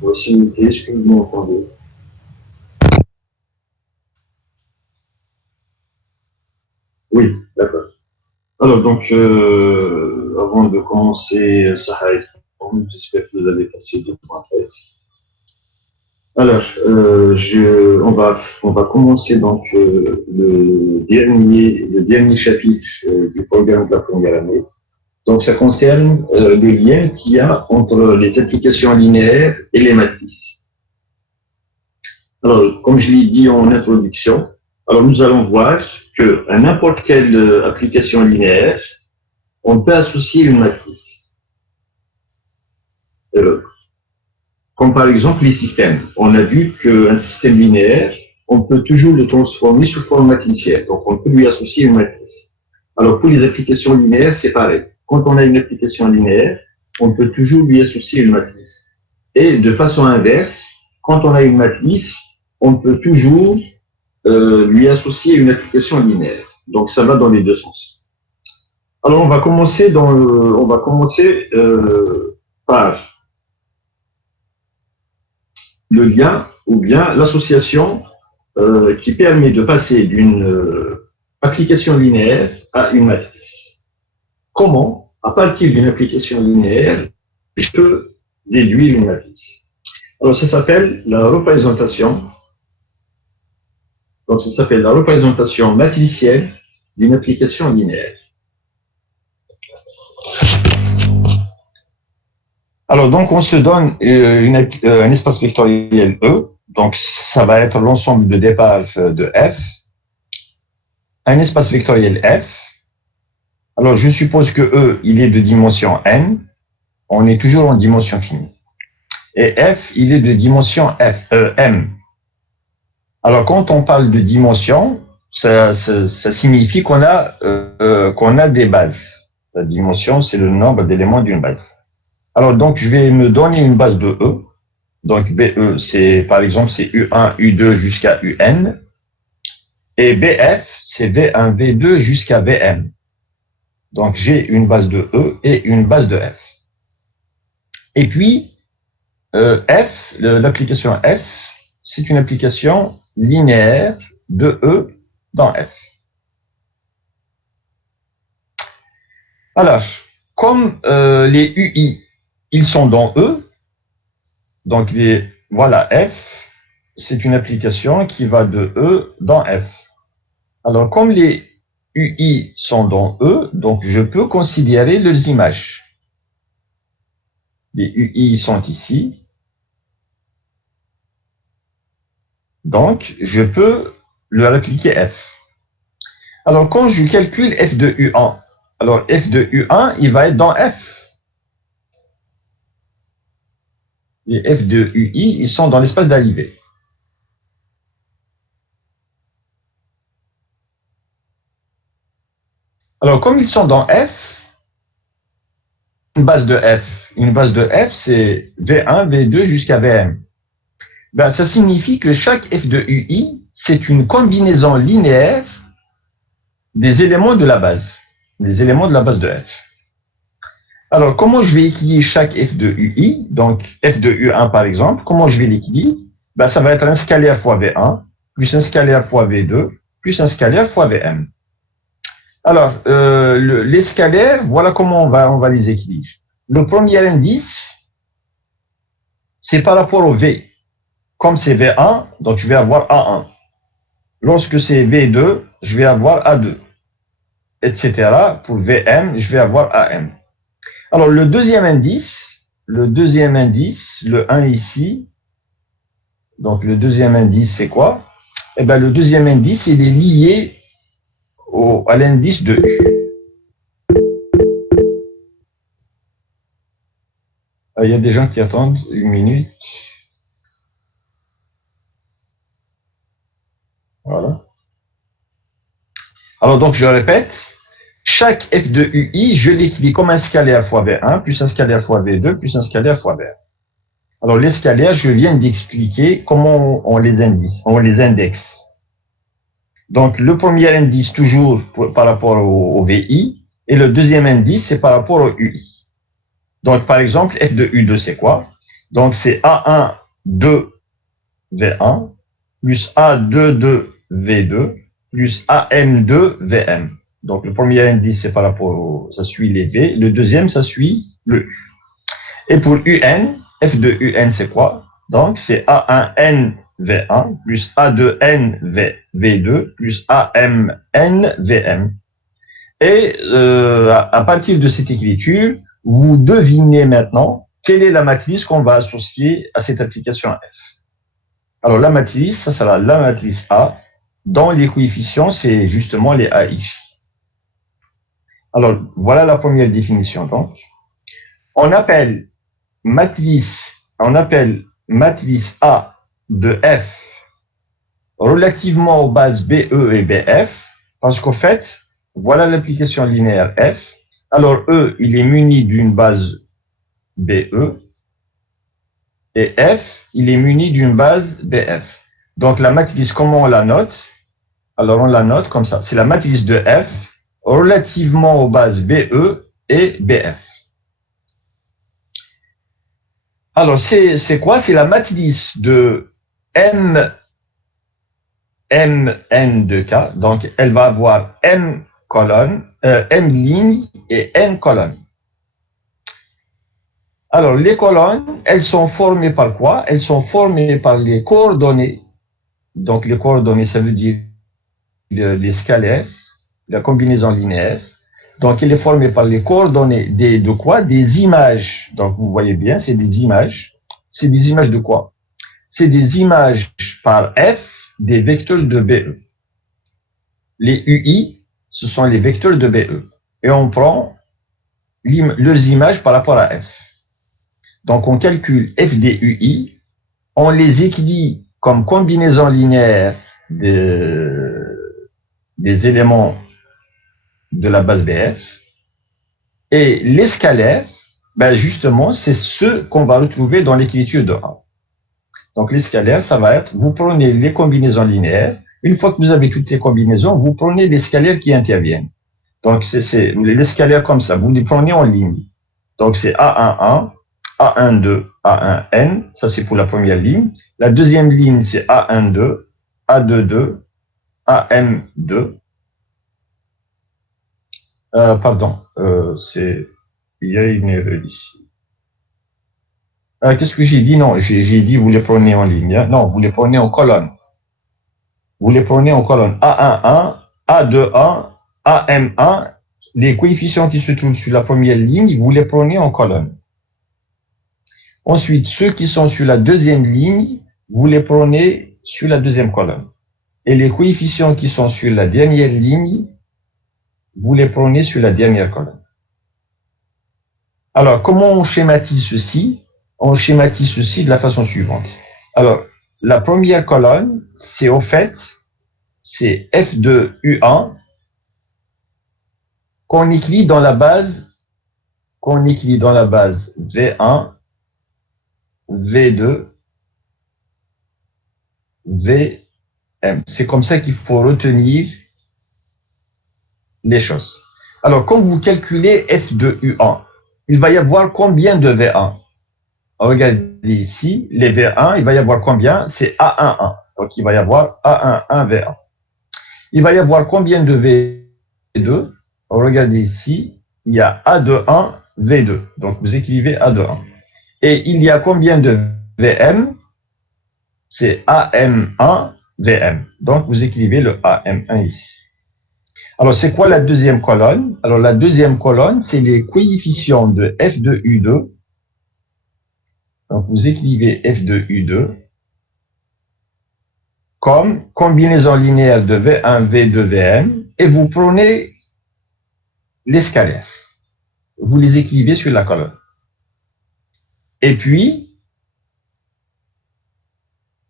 Voici noté, est-ce que vous m'entendez? Oui, d'accord. Alors, donc, avant de commencer, Sahara, j'espère que vous avez passé de bonnes fêtes. Alors, on va commencer donc le dernier chapitre du programme de la première année. Donc, ça concerne le lien qu'il y a entre les applications linéaires et les matrices. Alors, comme je l'ai dit en introduction, alors nous allons voir qu'à n'importe quelle application linéaire, on peut associer une matrice. Comme par exemple les systèmes. On a vu qu'un système linéaire, on peut toujours le transformer sous forme matricielle. Donc, on peut lui associer une matrice. Alors, pour les applications linéaires, c'est pareil. Quand on a une application linéaire, on peut toujours lui associer une matrice. Et de façon inverse, quand on a une matrice, on peut toujours lui associer une application linéaire. Donc, ça va dans les deux sens. Alors, on va commencer par le lien ou bien l'association qui permet de passer d'une application linéaire à une matrice. Comment, à partir d'une application linéaire, je peux déduire une matrice? Alors, ça s'appelle la représentation. Donc, ça s'appelle la représentation matricielle d'une application linéaire. Alors, donc, on se donne un espace vectoriel E. Donc, ça va être l'ensemble de départ de F. Un espace vectoriel F. Alors, je suppose que E, il est de dimension n. On est toujours en dimension finie. Et F, il est de dimension m. Alors, quand on parle de dimension, ça signifie qu'on a des bases. La dimension, c'est le nombre d'éléments d'une base. Alors, donc, je vais me donner une base de E. Donc, BE, c'est, par exemple, c'est U1, U2 jusqu'à UN. Et BF, c'est V1, V2 jusqu'à VM. Donc, j'ai une base de E et une base de F. Et puis, F, l'application F, c'est une application linéaire de E dans F. Alors, comme les UI, ils sont dans E, donc voilà, F, c'est une application qui va de E dans F. Alors, comme les UI sont dans E, donc je peux considérer leurs images. Les UI sont ici. Donc, je peux leur appliquer F. Alors, quand je calcule F de U1, alors F de U1, il va être dans F. Les F de UI, ils sont dans l'espace d'arrivée. Alors, comme ils sont dans F, une base de F, c'est V1, V2 jusqu'à VM. Ben, ça signifie que chaque F de UI, c'est une combinaison linéaire des éléments de la base, des éléments de la base de F. Alors, comment je vais équilibrer chaque F de UI? Donc, F de U1, par exemple, comment je vais l'équilibrer? Ben, ça va être un scalaire fois V1, plus un scalaire fois V2, plus un scalaire fois VM. Alors, les scalaires, voilà comment on va les équilibrer. Le premier indice, c'est par rapport au V. Comme c'est V1, donc je vais avoir A1. Lorsque c'est V2, je vais avoir A2. Etc. Pour VM, je vais avoir AM. Alors, le deuxième indice, le 1 ici, donc le deuxième indice, c'est quoi? Eh bien, le deuxième indice, il est lié à l'indice de U. Il y a des gens qui attendent une minute. Voilà. Alors, donc, je répète. Chaque F de UI, je l'écris comme un scalaire fois V1, plus un scalaire fois V2, plus un scalaire fois VM. Alors, les scalaires, je viens d'expliquer comment on les indexe. Donc, le premier indice, toujours par rapport au VI, et le deuxième indice, c'est par rapport au UI. Donc, par exemple, F de U2, c'est quoi? Donc c'est A1, 2, V1, plus A2, 2, V2, plus AM2, VM. Donc le premier indice, c'est par rapport ça suit les V. Le deuxième, ça suit le U. Et pour UN, F de UN, c'est quoi? Donc c'est A1N, V1, plus A2N, V2, plus AMN, VM. Et à partir de cette écriture, vous devinez maintenant quelle est la matrice qu'on va associer à cette application F. Alors la matrice, ça sera la matrice A, dont les coefficients, c'est justement les AI. Alors voilà la première définition. Donc, on appelle matrice A de F relativement aux bases BE et BF, parce qu'au fait, voilà l'application linéaire F. Alors E, il est muni d'une base BE, et F, il est muni d'une base BF. Donc la matrice, comment on la note? Alors on la note comme ça. C'est la matrice de F relativement aux bases BE et BF. Alors c'est quoi? C'est la matrice de Mn de K. Donc elle va avoir M colonnes, M lignes et N colonnes. Alors, les colonnes, elles sont formées par quoi? Elles sont formées par les coordonnées. Donc, les coordonnées, ça veut dire les scalaires, la combinaison linéaire. Donc, elle est formée par les coordonnées de quoi? Des images. Donc, vous voyez bien, c'est des images. C'est des images de quoi? C'est des images par F des vecteurs de BE. Les UI, ce sont les vecteurs de BE. Et on prend leurs images par rapport à F. Donc, on calcule f des UI, on les écrit comme combinaison linéaire des éléments de la base BF. Et les scalaires, ben justement, c'est ce qu'on va retrouver dans l'écriture de A. Donc, les scalaires, ça va être, vous prenez les combinaisons linéaires. Une fois que vous avez toutes les combinaisons, vous prenez les scalaires qui interviennent. Donc, c'est les scalaires comme ça, vous les prenez en ligne. Donc, c'est A11, A12, A1N, ça c'est pour la première ligne. La deuxième ligne, c'est A12, A22, AM2. Pardon, il y a une erreur ici. Qu'est-ce que j'ai dit? Non, j'ai dit vous les prenez en ligne. Hein? Non, vous les prenez en colonne. Vous les prenez en colonne. A11, A21, AM1, les coefficients qui se trouvent sur la première ligne, vous les prenez en colonne. Ensuite, ceux qui sont sur la deuxième ligne, vous les prenez sur la deuxième colonne. Et les coefficients qui sont sur la dernière ligne, vous les prenez sur la dernière colonne. Alors, comment on schématise ceci? On schématise ceci de la façon suivante. Alors, la première colonne, c'est au fait, c'est F de U1 qu'on écrit dans la base V1, V2, VM. C'est comme ça qu'il faut retenir les choses. Alors, quand vous calculez F de U1, il va y avoir combien de V1? Regardez ici, les V1, il va y avoir combien? C'est A11. Donc, il va y avoir A11 V1. Il va y avoir combien de V2? Regardez ici, il y a A21 V2. Donc, vous écrivez A21. Et il y a combien de VM? C'est AM1 VM. Donc, vous écrivez le AM1 ici. Alors, c'est quoi la deuxième colonne? Alors, la deuxième colonne, c'est les coefficients de F de U2. Donc, vous écrivez F de U2 comme combinaison linéaire de V1, V2, VM et vous prenez les scalaires. Vous les écrivez sur la colonne. Et puis,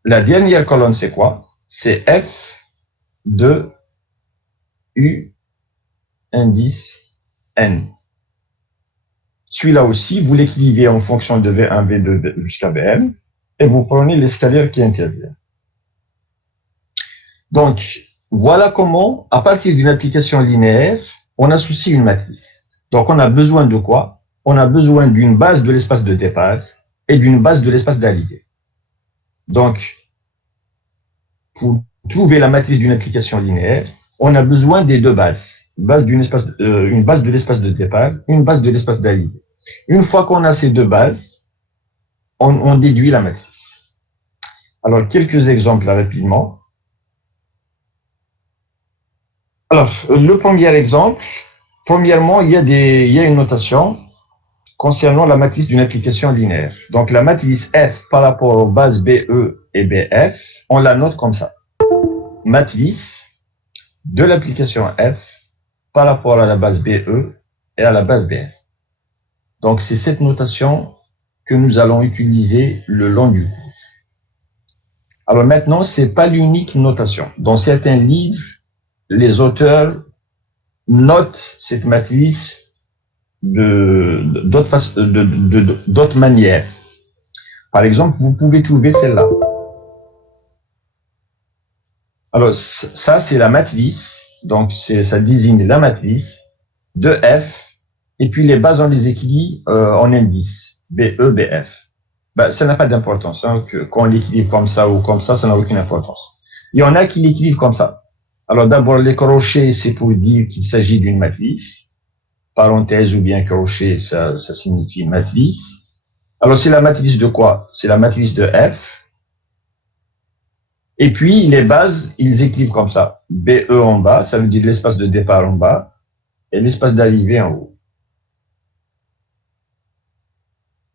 la dernière colonne, c'est quoi? C'est F de U indice N. Celui-là aussi, vous l'écrivez en fonction de V1, V2 jusqu'à VM et vous prenez les scalaires qui interviennent. Donc, voilà comment, à partir d'une application linéaire, on associe une matrice. Donc, on a besoin de quoi? On a besoin d'une base de l'espace de départ et d'une base de l'espace d'Halligé. Donc, pour trouver la matrice d'une application linéaire, on a besoin des deux bases. Une base de l'espace de départ, une base de l'espace d'Halligé. Une fois qu'on a ces deux bases, on déduit la matrice. Alors, quelques exemples rapidement. Alors, le premier exemple, premièrement, il y a une notation concernant la matrice d'une application linéaire. Donc, la matrice F par rapport aux bases BE et BF, on la note comme ça. Matrice de l'application F par rapport à la base BE et à la base BF. Donc, c'est cette notation que nous allons utiliser le long du cours. Alors maintenant, ce n'est pas l'unique notation. Dans certains livres, les auteurs notent cette matrice d'autres manières. Par exemple, vous pouvez trouver celle-là. Alors, ça, c'est la matrice. Donc, ça désigne la matrice de F. Et puis, les bases, on les écrit en indice. BE, BF. Ben, ça n'a pas d'importance. Hein, qu'on l'écrive comme ça ou comme ça n'a aucune importance. Il y en a qui l'écrivent comme ça. Alors, d'abord, les crochets, c'est pour dire qu'il s'agit d'une matrice. Parenthèse ou bien crochet, ça signifie matrice. Alors, c'est la matrice de quoi? C'est la matrice de F. Et puis, les bases, ils écrivent comme ça. BE en bas, ça veut dire l'espace de départ en bas, et l'espace d'arrivée en haut.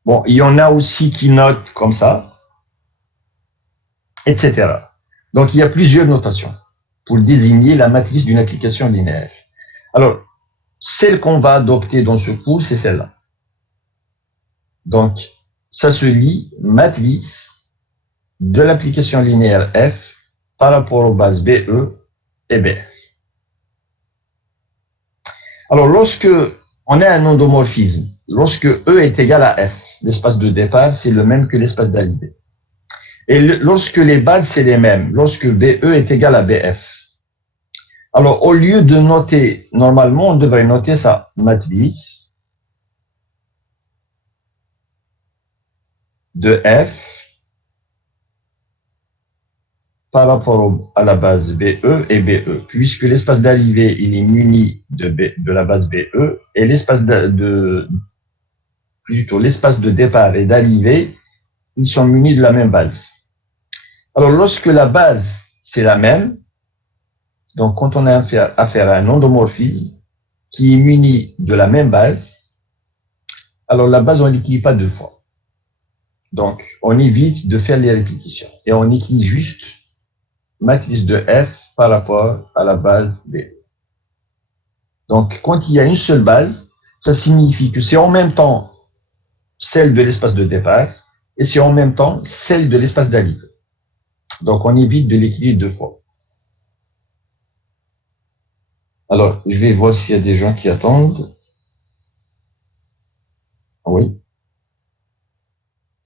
Bon, il y en a aussi qui notent comme ça, etc. Donc, il y a plusieurs notations pour désigner la matrice d'une application linéaire. Alors, celle qu'on va adopter dans ce cours, c'est celle-là. Donc, ça se lit matrice de l'application linéaire F par rapport aux bases BE et BF. Alors, lorsque on a un endomorphisme, lorsque E est égal à F, l'espace de départ, c'est le même que l'espace d'arrivée. Et lorsque les bases, c'est les mêmes, lorsque BE est égal à BF. Alors, au lieu de noter, normalement, on devrait noter ça, matrice de F par rapport à la base BE et BE, puisque l'espace d'arrivée, il est muni de la base BE, et l'espace l'espace de départ et d'arrivée, ils sont munis de la même base. Alors, lorsque la base, c'est la même, donc quand on a affaire à un endomorphisme qui est muni de la même base, alors la base, on ne l'écrit pas deux fois. Donc, on évite de faire les répétitions. Et on écrit juste matrice de F par rapport à la base B. Donc, quand il y a une seule base, ça signifie que c'est en même temps celle de l'espace de départ et c'est en même temps celle de l'espace d'arrivée. Donc, on évite de l'écrire deux fois. Alors, je vais voir s'il y a des gens qui attendent. Oui.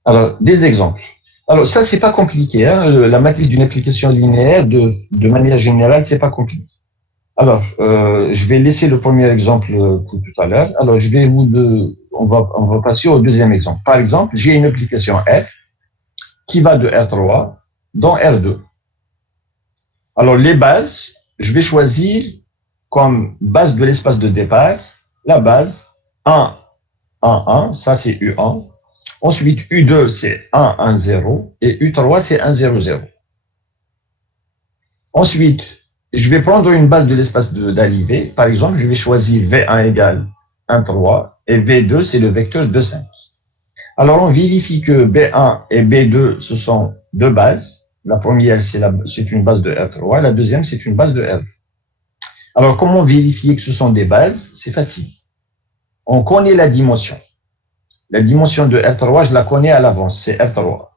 Alors, des exemples. Alors, ça, c'est pas compliqué. Hein. La matrice d'une application linéaire, de manière générale, c'est pas compliqué. Alors, je vais laisser le premier exemple pour tout à l'heure. Alors, on va passer au deuxième exemple. Par exemple, j'ai une application F qui va de R3 dans R2. Alors, les bases, je vais choisir comme base de l'espace de départ la base 1, 1, 1, ça c'est U1. Ensuite, U2, c'est 1, 1, 0. Et U3, c'est 1, 0, 0. Ensuite, je vais prendre une base de l'espace d'arrivée. Par exemple, je vais choisir V1 égale 1, 3. Et V2, c'est le vecteur 2, 5. Alors, on vérifie que B1 et B2, ce sont deux bases. La première, c'est une base de R3. La deuxième, c'est une base de R2. Alors, comment vérifier que ce sont des bases? C'est facile. On connaît la dimension. La dimension de R3, je la connais à l'avance, c'est R3.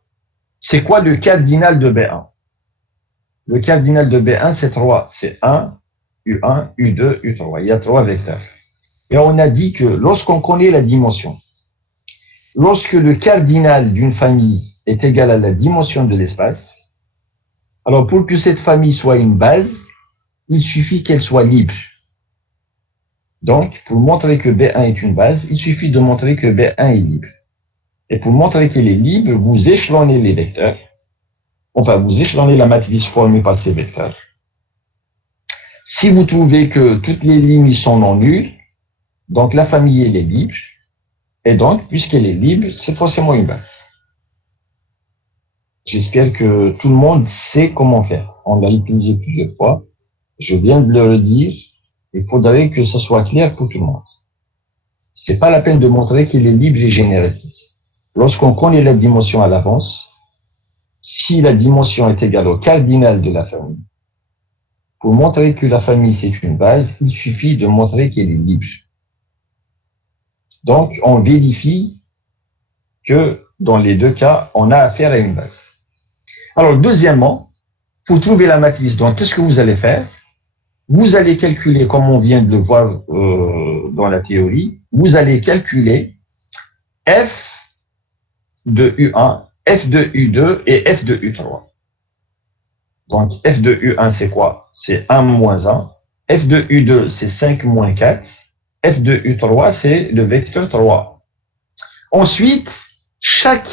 C'est quoi le cardinal de B1? Le cardinal de B1, c'est 3. C'est 1, U1, U2, U3. Il y a 3 vecteurs. Et on a dit que lorsqu'on connaît la dimension, lorsque le cardinal d'une famille est égal à la dimension de l'espace, alors pour que cette famille soit une base, il suffit qu'elle soit libre. Donc, pour montrer que B1 est une base, il suffit de montrer que B1 est libre. Et pour montrer qu'elle est libre, vous échelonnez les vecteurs. Enfin, vous échelonnez la matrice formée par ces vecteurs. Si vous trouvez que toutes les lignes sont non nulles, donc la famille elle est libre. Et donc, puisqu'elle est libre, c'est forcément une base. J'espère que tout le monde sait comment faire. On l'a utilisé plusieurs fois. Je viens de le redire. Il faudrait que ce soit clair pour tout le monde. C'est pas la peine de montrer qu'elle est libre et générative. Lorsqu'on connaît la dimension à l'avance, si la dimension est égale au cardinal de la famille, pour montrer que la famille c'est une base, il suffit de montrer qu'elle est libre. Donc, on vérifie que dans les deux cas, on a affaire à une base. Alors, deuxièmement, pour trouver la matrice, donc qu'est-ce que vous allez faire? Vous allez calculer, comme on vient de le voir dans la théorie, vous allez calculer f de U1, f de U2 et f de U3. Donc, f de U1, c'est quoi? C'est 1 moins 1. F de U2, c'est 5 moins 4. F de U3, c'est le vecteur 3. Ensuite, chaque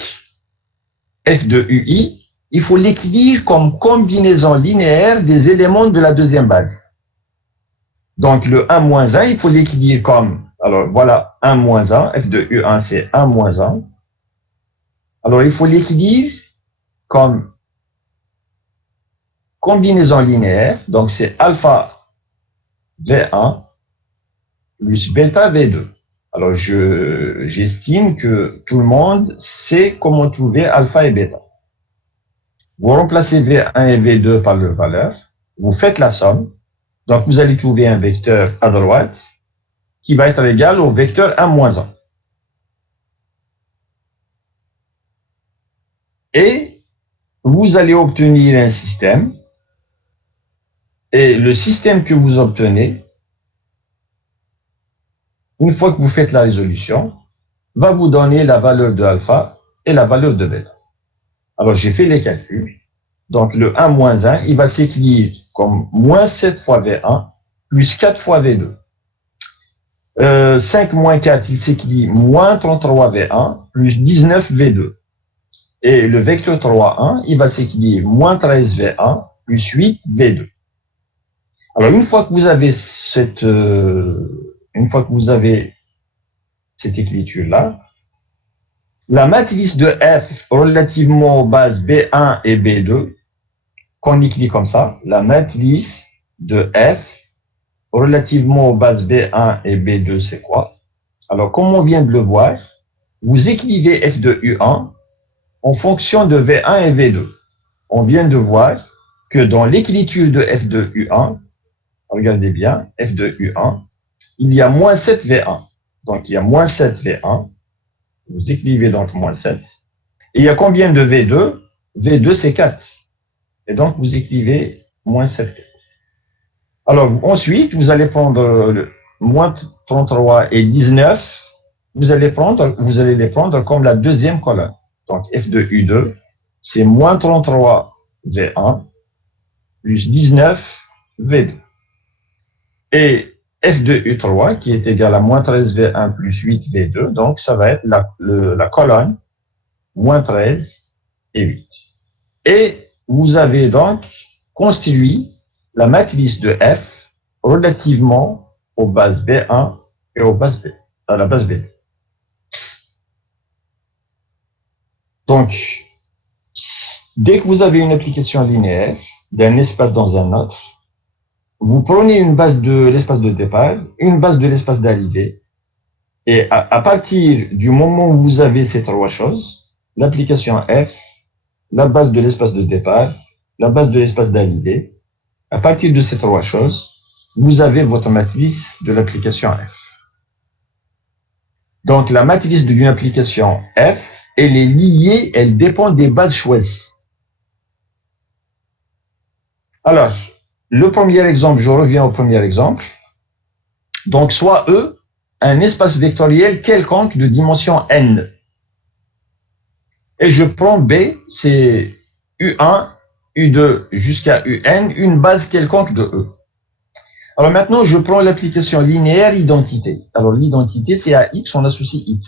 f de UI, il faut l'écrire comme combinaison linéaire des éléments de la deuxième base. Donc, le 1 moins 1, il faut l'écrire comme, alors voilà, 1 moins 1, f de U1, c'est 1 moins 1. Alors, il faut l'écrire comme combinaison linéaire, donc c'est alpha V1 plus bêta V2. Alors, j'estime que tout le monde sait comment trouver alpha et bêta. Vous remplacez V1 et V2 par leur valeur, vous faites la somme, donc vous allez trouver un vecteur à droite qui va être égal au vecteur 1 moins 1. Et vous allez obtenir un système, et le système que vous obtenez, une fois que vous faites la résolution, va vous donner la valeur de alpha et la valeur de bêta. Alors j'ai fait les calculs. Donc le 1 moins 1, il va s'écrire comme moins 7 fois V1 plus 4 fois V2. 5 moins 4, il s'écrit moins 33 V1 plus 19 V2. Et le vecteur 3, 1, il va s'écrire moins 13 V1 plus 8 V2. Alors une fois que vous avez cette écriture-là, la matrice de F relativement aux bases B1 et B2, qu'on écrit comme ça, la matrice de F relativement aux bases B1 et B2, c'est quoi? Alors, comme on vient de le voir, vous écrivez F de U1 en fonction de V1 et V2. On vient de voir que dans l'écriture de F de U1, regardez bien, F de U1, il y a moins 7 V1. Donc, il y a moins 7 V1. Vous écrivez donc moins 7. Et il y a combien de V2? V2, c'est 4. Et donc, vous écrivez moins 7. Alors, ensuite, vous allez prendre le moins 33 et 19. Vous allez les prendre comme la deuxième colonne. Donc, F de U2, c'est moins 33 V1 plus 19 V2. Et F de U3, qui est égal à moins 13 V1 plus 8 V2, donc ça va être la colonne moins 13 et 8. Et vous avez donc construit la matrice de F relativement aux bases B1 et à la base B2. Donc, dès que vous avez une application linéaire d'un espace dans un autre, vous prenez une base de l'espace de départ, une base de l'espace d'arrivée, et à partir du moment où vous avez ces trois choses, l'application F, la base de l'espace de départ, la base de l'espace d'arrivée, à partir de ces trois choses, vous avez votre matrice de l'application F. Donc la matrice d'une application F, elle est liée, elle dépend des bases choisies. Alors, le premier exemple, je reviens au premier exemple. Donc, soit E, un espace vectoriel quelconque de dimension n. Et je prends B, c'est U1, U2 jusqu'à UN, une base quelconque de E. Alors maintenant, je prends l'application linéaire identité. Alors l'identité, c'est à X, on associe X.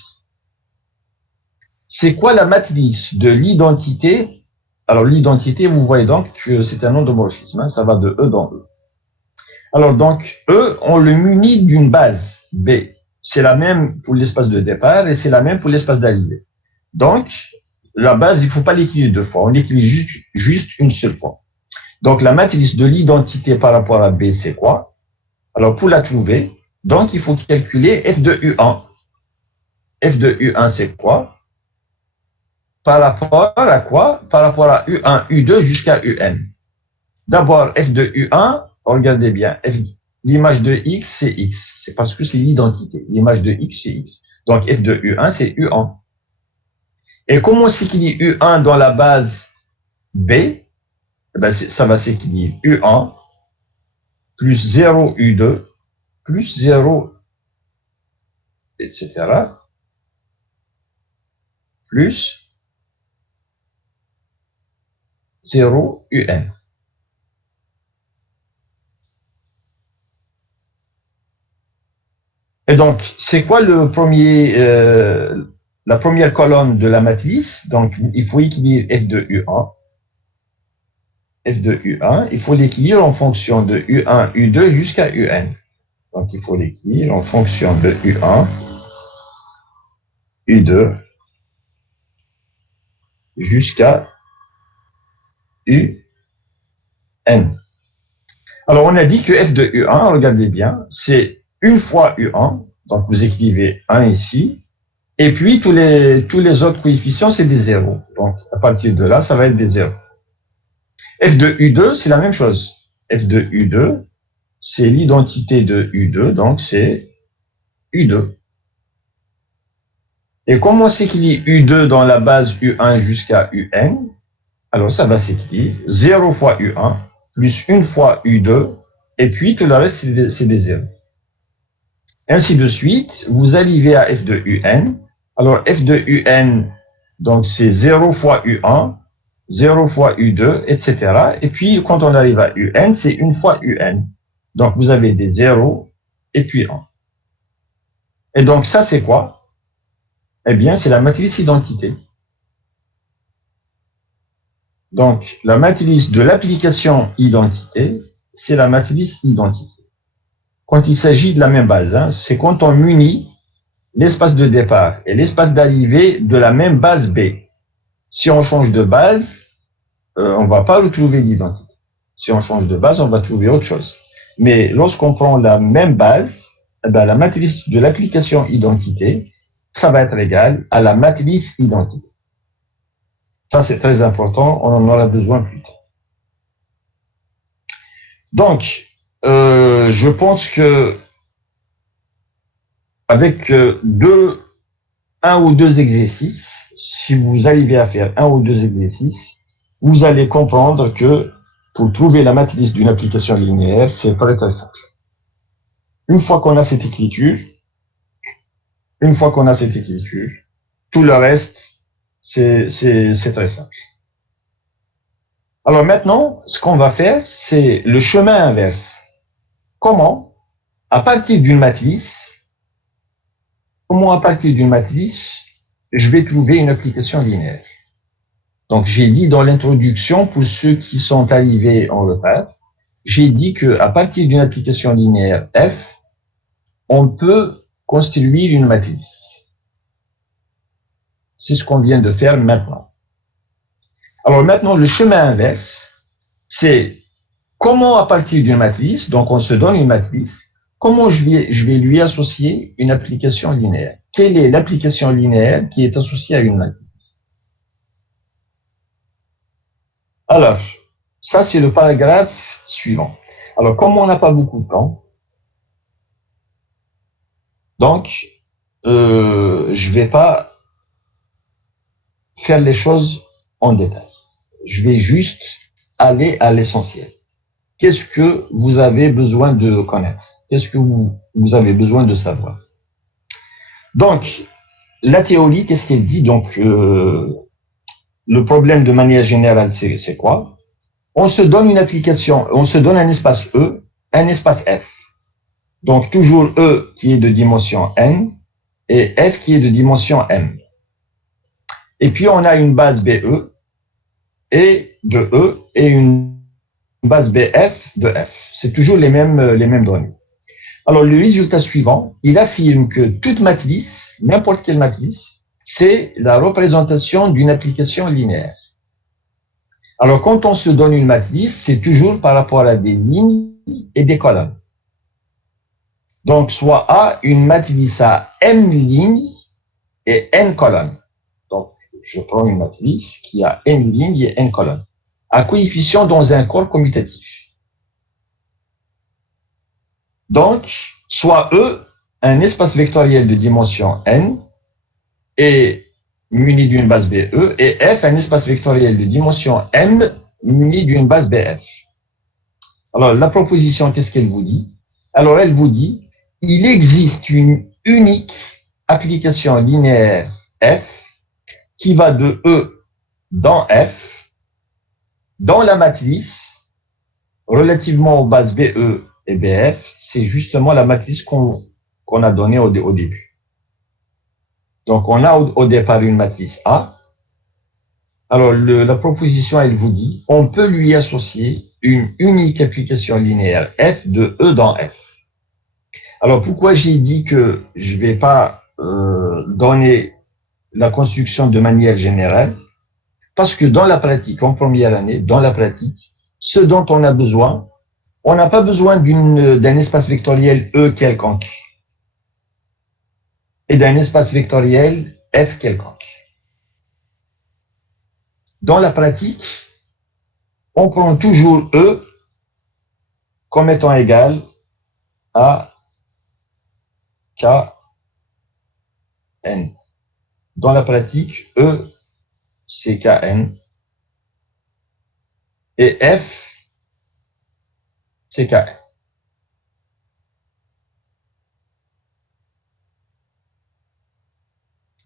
c'est quoi la matrice de l'identité? Alors, l'identité, vous voyez donc que c'est un endomorphisme, hein, ça va de E dans E. Alors, donc, E, on le munit d'une base, B. C'est la même pour l'espace de départ et c'est la même pour l'espace d'arrivée. Donc, la base, il ne faut pas l'écrire deux fois, on l'écrit juste une seule fois. Donc, la matrice de l'identité par rapport à B, c'est quoi? Alors, pour la trouver, donc, il faut calculer F de U1. F de U1, c'est quoi? Par rapport à quoi? Par rapport à U1, U2 jusqu'à UN. D'abord, F de U1, regardez bien, l'image de X, c'est X. C'est parce que c'est l'identité. L'image de X, c'est X. Donc, F de U1, c'est U1. Et comment s'écrit U1 dans la base B? Eh ben, ça va s'écrire U1 plus 0 U2 plus 0, etc. plus 0 UN. Et donc, c'est quoi la première colonne de la matrice? Donc, il faut écrire F de U1. F de U1, il faut l'écrire en fonction de U1, U2 jusqu'à UN. Donc, il faut l'écrire en fonction de U1, U2 jusqu'à UN. Alors, on a dit que F de U1, regardez bien, c'est une fois U1, donc vous écrivez 1 ici, et puis tous les autres coefficients, c'est des zéros. Donc, à partir de là, ça va être des zéros. F de U2, c'est la même chose. F de U2, c'est l'identité de U2, donc c'est U2. Et comment s'écrit U2 dans la base U1 jusqu'à UN? Alors, ça va s'écrire 0 fois U1 plus 1 fois U2, et puis tout le reste, c'est des zéros. Ainsi de suite, vous arrivez à F de UN. Alors, F de UN, donc c'est 0 fois U1, 0 fois U2, etc. Et puis, quand on arrive à UN, c'est 1 fois UN. Donc, vous avez des 0 et puis 1. Et donc, ça, c'est quoi? Eh bien, c'est la matrice identité. Donc, la matrice de l'application identité, c'est la matrice identité. Quand il s'agit de la même base, hein, c'est quand on munit l'espace de départ et l'espace d'arrivée de la même base B. Si on change de base, on ne va pas retrouver l'identité. Si on change de base, on va trouver autre chose. Mais lorsqu'on prend la même base, eh bien, la matrice de l'application identité, ça va être égal à la matrice identité. Ça, c'est très important, on en aura besoin plus tard. Donc, je pense que avec un ou deux exercices, si vous arrivez à faire un ou deux exercices, vous allez comprendre que pour trouver la matrice d'une application linéaire, c'est très très simple. Une fois qu'on a cette écriture, tout le reste, c'est très simple. Alors maintenant, ce qu'on va faire, c'est le chemin inverse. Comment, à partir d'une matrice, je vais trouver une application linéaire? Donc, j'ai dit dans l'introduction, pour ceux qui sont arrivés en retard, j'ai dit qu'à partir d'une application linéaire F, on peut construire une matrice. C'est ce qu'on vient de faire maintenant. Alors maintenant, le chemin inverse, c'est comment à partir d'une matrice, donc on se donne une matrice, comment je vais lui associer une application linéaire? Quelle est l'application linéaire qui est associée à une matrice? Alors, ça c'est le paragraphe suivant. Alors, comme on n'a pas beaucoup de temps, donc, je ne vais pas faire les choses en détail. Je vais juste aller à l'essentiel. Qu'est-ce que vous avez besoin de connaître? Qu'est-ce que vous avez besoin de savoir? Donc, la théorie, qu'est-ce qu'elle dit? Donc, le problème de manière générale, c'est quoi? On se donne une application, on se donne un espace E, un espace F. Donc, toujours E qui est de dimension N et F qui est de dimension M. Et puis, on a une base BE et de E et une base BF de F. C'est toujours les mêmes données. Alors, le résultat suivant, il affirme que toute matrice, n'importe quelle matrice, c'est la représentation d'une application linéaire. Alors, quand on se donne une matrice, c'est toujours par rapport à des lignes et des colonnes. Donc, soit A, une matrice à M lignes et N colonnes. Donc, je prends une matrice qui a N lignes et N colonnes, à coefficient dans un corps commutatif. Donc, soit E, un espace vectoriel de dimension N, est muni d'une base BE, et F, un espace vectoriel de dimension M, muni d'une base BF. Alors, la proposition, qu'est-ce qu'elle vous dit? Alors, elle vous dit, il existe une unique application linéaire F qui va de E dans F, dans la matrice, relativement aux bases BE et BF, c'est justement la matrice qu'on a donnée au début. Donc, on a au départ une matrice A. Alors, la proposition, elle vous dit, on peut lui associer une unique application linéaire F de E dans F. Alors, pourquoi j'ai dit que je ne vais pas donner la construction de manière générale? Parce que dans la pratique, en première année, dans la pratique, ce dont on a besoin, on n'a pas besoin d'un espace vectoriel E quelconque et d'un espace vectoriel F quelconque. Dans la pratique, on prend toujours E comme étant égal à Kn. Dans la pratique, E, c'est Kn, et F, c'est Kn.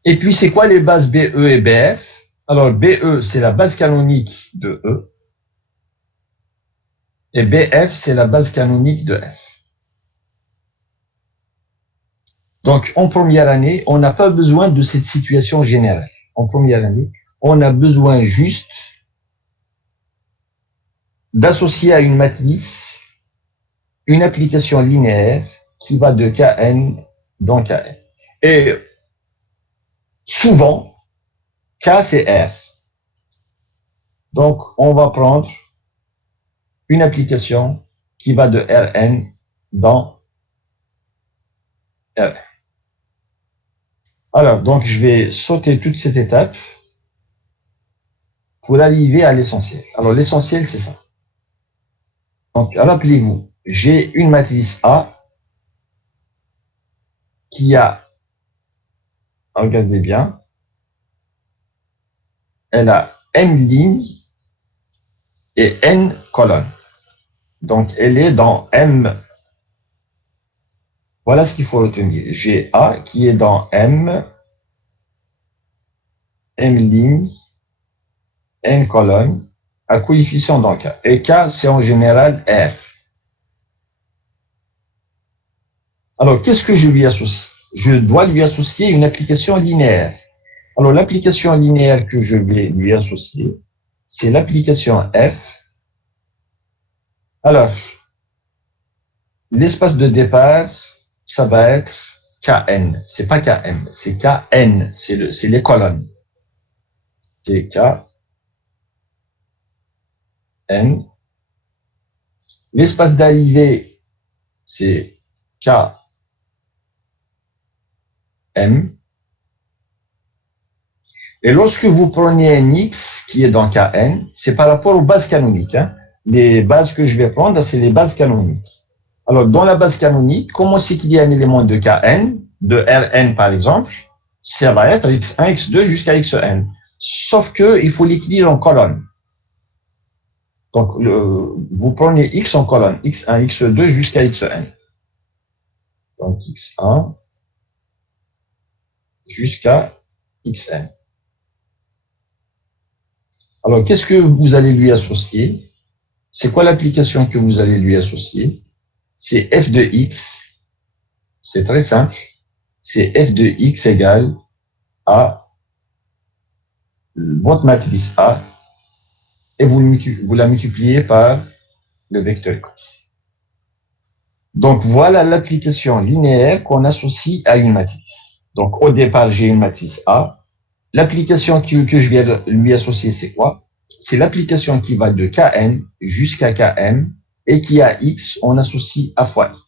Et puis, c'est quoi les bases BE et BF? Alors, BE, c'est la base canonique de E, et BF, c'est la base canonique de F. Donc, en première année, on n'a pas besoin de cette situation générale. En première année, on a besoin juste d'associer à une matrice une application linéaire qui va de Kn dans Kn. Et souvent, K c'est R. Donc, on va prendre une application qui va de Rn dans Rn. Alors, donc, je vais sauter toute cette étape pour arriver à l'essentiel. Alors, l'essentiel, c'est ça. Donc, rappelez-vous, j'ai une matrice A qui a, regardez bien, elle a M lignes et N colonnes. Donc, elle est dans M. Voilà ce qu'il faut retenir. J'ai A qui est dans M, M lignes, N colonnes, à coefficient dans K. Et K, c'est en général R. Alors, qu'est-ce que je lui associe? Je dois lui associer une application linéaire. Alors, l'application linéaire que je vais lui associer, c'est l'application F. Alors, l'espace de départ, ça va être Kn. C'est pas Km, c'est Kn. C'est les colonnes. C'est Kn. L'espace d'arrivée, c'est Km. Et lorsque vous prenez un X qui est dans Kn, c'est par rapport aux bases canoniques. Hein. Les bases que je vais prendre, c'est les bases canoniques. Alors, dans la base canonique, comment c'est qu'il y a un élément de Kn, de Rn par exemple, ça va être x1, x2 jusqu'à xn. Sauf qu'il faut l'écrire en colonne. Donc, vous prenez x en colonne, x1, x2 jusqu'à xn. Donc, x1 jusqu'à xn. Alors, qu'est-ce que vous allez lui associer? C'est quoi l'application que vous allez lui associer? C'est f de x. C'est très simple. C'est f de x égale à votre matrice A et vous la multipliez par le vecteur X. Donc, voilà l'application linéaire qu'on associe à une matrice. Donc, au départ, j'ai une matrice A. L'application que je viens lui associer, c'est quoi? C'est l'application qui va de Kn jusqu'à Km et qui a X, on associe A fois X.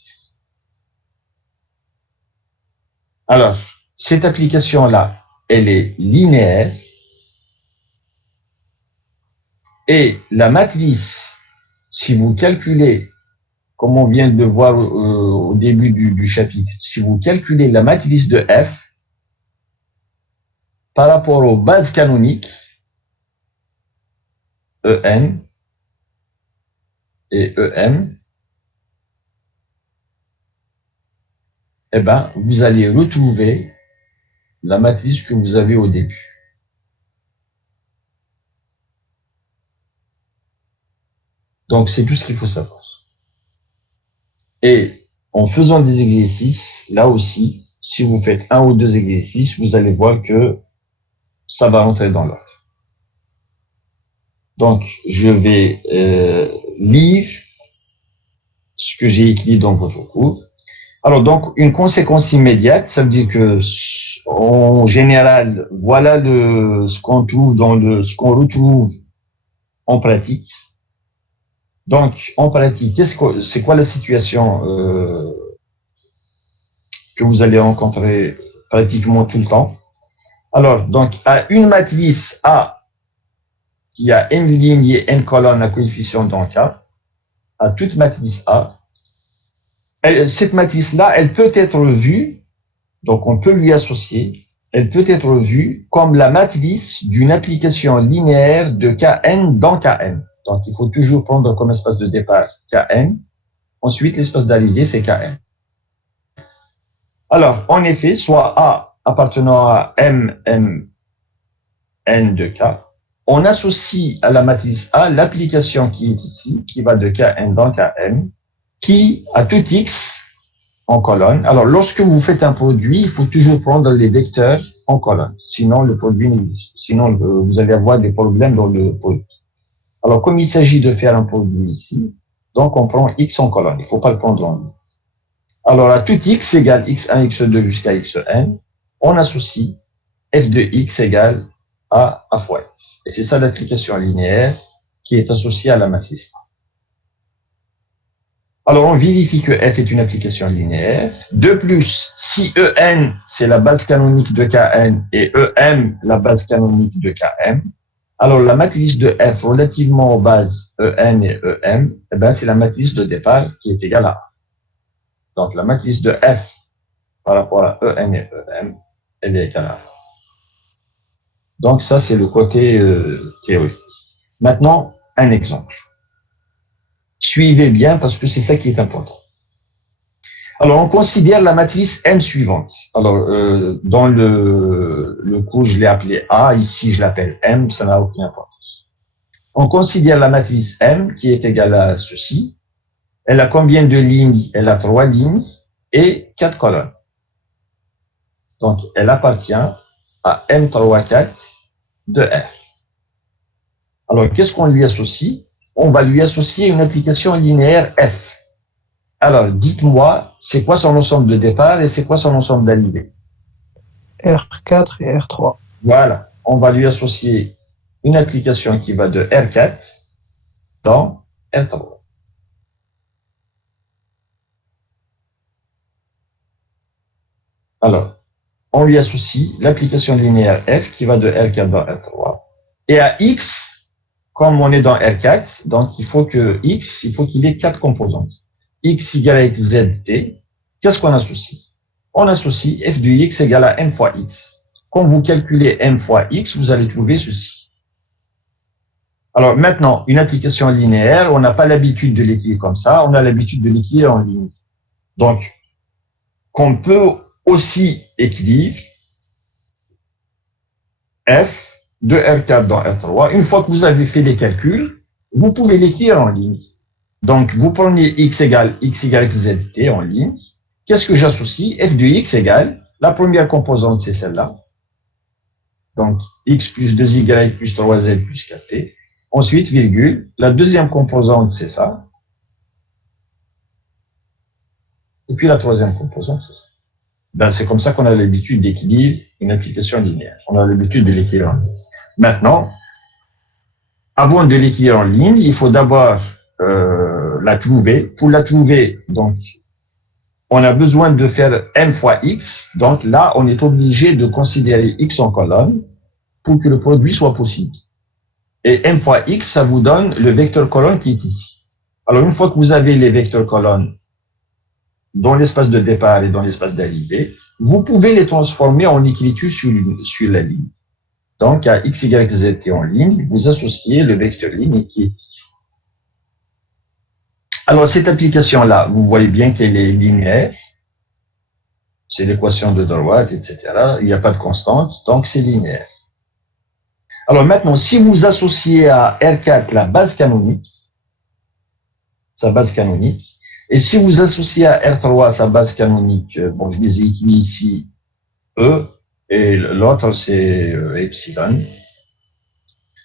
Alors, cette application-là, elle est linéaire et la matrice, si vous calculez, comme on vient de le voir au début du chapitre, si vous calculez la matrice de F par rapport aux bases canoniques, En et Em, eh ben, vous allez retrouver la matrice que vous avez au début. Donc, c'est tout ce qu'il faut savoir. Et en faisant des exercices, là aussi, si vous faites un ou deux exercices, vous allez voir que ça va rentrer dans l'ordre. Donc, je vais lire ce que j'ai écrit dans votre cours. Alors, donc, une conséquence immédiate, ça veut dire que, en général, voilà ce qu'on trouve ce qu'on retrouve en pratique. Donc, en pratique, c'est quoi la situation que vous allez rencontrer pratiquement tout le temps? Alors, donc, à une matrice A qui a n lignes et n colonnes à coefficient dans K, à toute matrice A, cette matrice-là, elle peut être vue, donc on peut lui associer, elle peut être vue comme la matrice d'une application linéaire de Kn dans Kn. Donc, il faut toujours prendre comme espace de départ Kn. Ensuite, l'espace d'arrivée, c'est Kn. Alors, en effet, soit A appartenant à M, M, N de K, on associe à la matrice A l'application qui est ici, qui va de Kn dans Kn, qui a tout X en colonne. Alors, lorsque vous faites un produit, il faut toujours prendre les vecteurs en colonne. Sinon, le produit n'existe. Sinon, vous allez avoir des problèmes dans le produit. Alors, comme il s'agit de faire un produit ici, donc on prend X en colonne. Il ne faut pas le prendre en ligne. Alors, à tout X égale X1, X2 jusqu'à Xn, on associe f de X égale A fois X. Et c'est ça l'application linéaire qui est associée à la matrice A. Alors, on vérifie que f est une application linéaire. De plus, si En, c'est la base canonique de Kn et Em, la base canonique de Km, alors la matrice de f relativement aux bases En et Em, eh ben, c'est la matrice de départ qui est égale à A. Donc, la matrice de f par rapport à En et Em, elle est égale à A. Donc, ça, c'est le côté théorique. Maintenant, un exemple. Suivez bien parce que c'est ça qui est important. Alors, on considère la matrice M suivante. Alors, dans le cours, je l'ai appelée A. Ici, je l'appelle M. Ça n'a aucune importance. On considère la matrice M qui est égale à ceci. Elle a combien de lignes? Elle a 3 lignes et 4 colonnes. Donc, elle appartient à M34 de R. Alors, qu'est-ce qu'on lui associe? On va lui associer une application linéaire F. Alors, dites-moi, c'est quoi son ensemble de départ et c'est quoi son ensemble d'arrivée? R4 et R3. Voilà, on va lui associer une application qui va de R4 dans R3. Alors, on lui associe l'application linéaire F qui va de R4 dans R3. Et à X, comme on est dans R4, donc il faut qu'il ait 4 composantes. X égale à XZT. Qu'est-ce qu'on associe? On associe f de X égale à m fois X. Quand vous calculez m fois X, vous allez trouver ceci. Alors maintenant, une application linéaire, on n'a pas l'habitude de l'écrire comme ça, on a l'habitude de l'écrire en ligne. Donc, qu'on peut aussi écrire f de R4 dans R3. Une fois que vous avez fait les calculs, vous pouvez l'écrire en ligne. Donc, vous prenez X égale XT en ligne. Qu'est-ce que j'associe? F de X égale, la première composante, c'est celle-là. Donc, x plus 2y plus 3z plus 4t. Ensuite, virgule. La deuxième composante, c'est ça. Et puis la troisième composante, c'est ça. Ben, c'est comme ça qu'on a l'habitude d'équilibrer une application linéaire. On a l'habitude de l'équilibrer en ligne. Maintenant, avant de l'équilibrer en ligne, il faut d'abord la trouver. Pour la trouver, donc, on a besoin de faire m fois x. Donc là, on est obligé de considérer x en colonne pour que le produit soit possible. Et m fois x, ça vous donne le vecteur colonne qui est ici. Alors, une fois que vous avez les vecteurs colonnes dans l'espace de départ et dans l'espace d'arrivée, vous pouvez les transformer en écriture sur la ligne. Donc, à x, y, z, t en ligne, vous associez le vecteur ligne qui est ici. Alors, cette application-là, vous voyez bien qu'elle est linéaire. C'est l'équation de droite, etc. Il n'y a pas de constante, donc c'est linéaire. Alors maintenant, si vous associez à R4 la base canonique, sa base canonique, et si vous associez à R3 sa base canonique, bon, je les ai écrits ici, E, et l'autre c'est epsilon.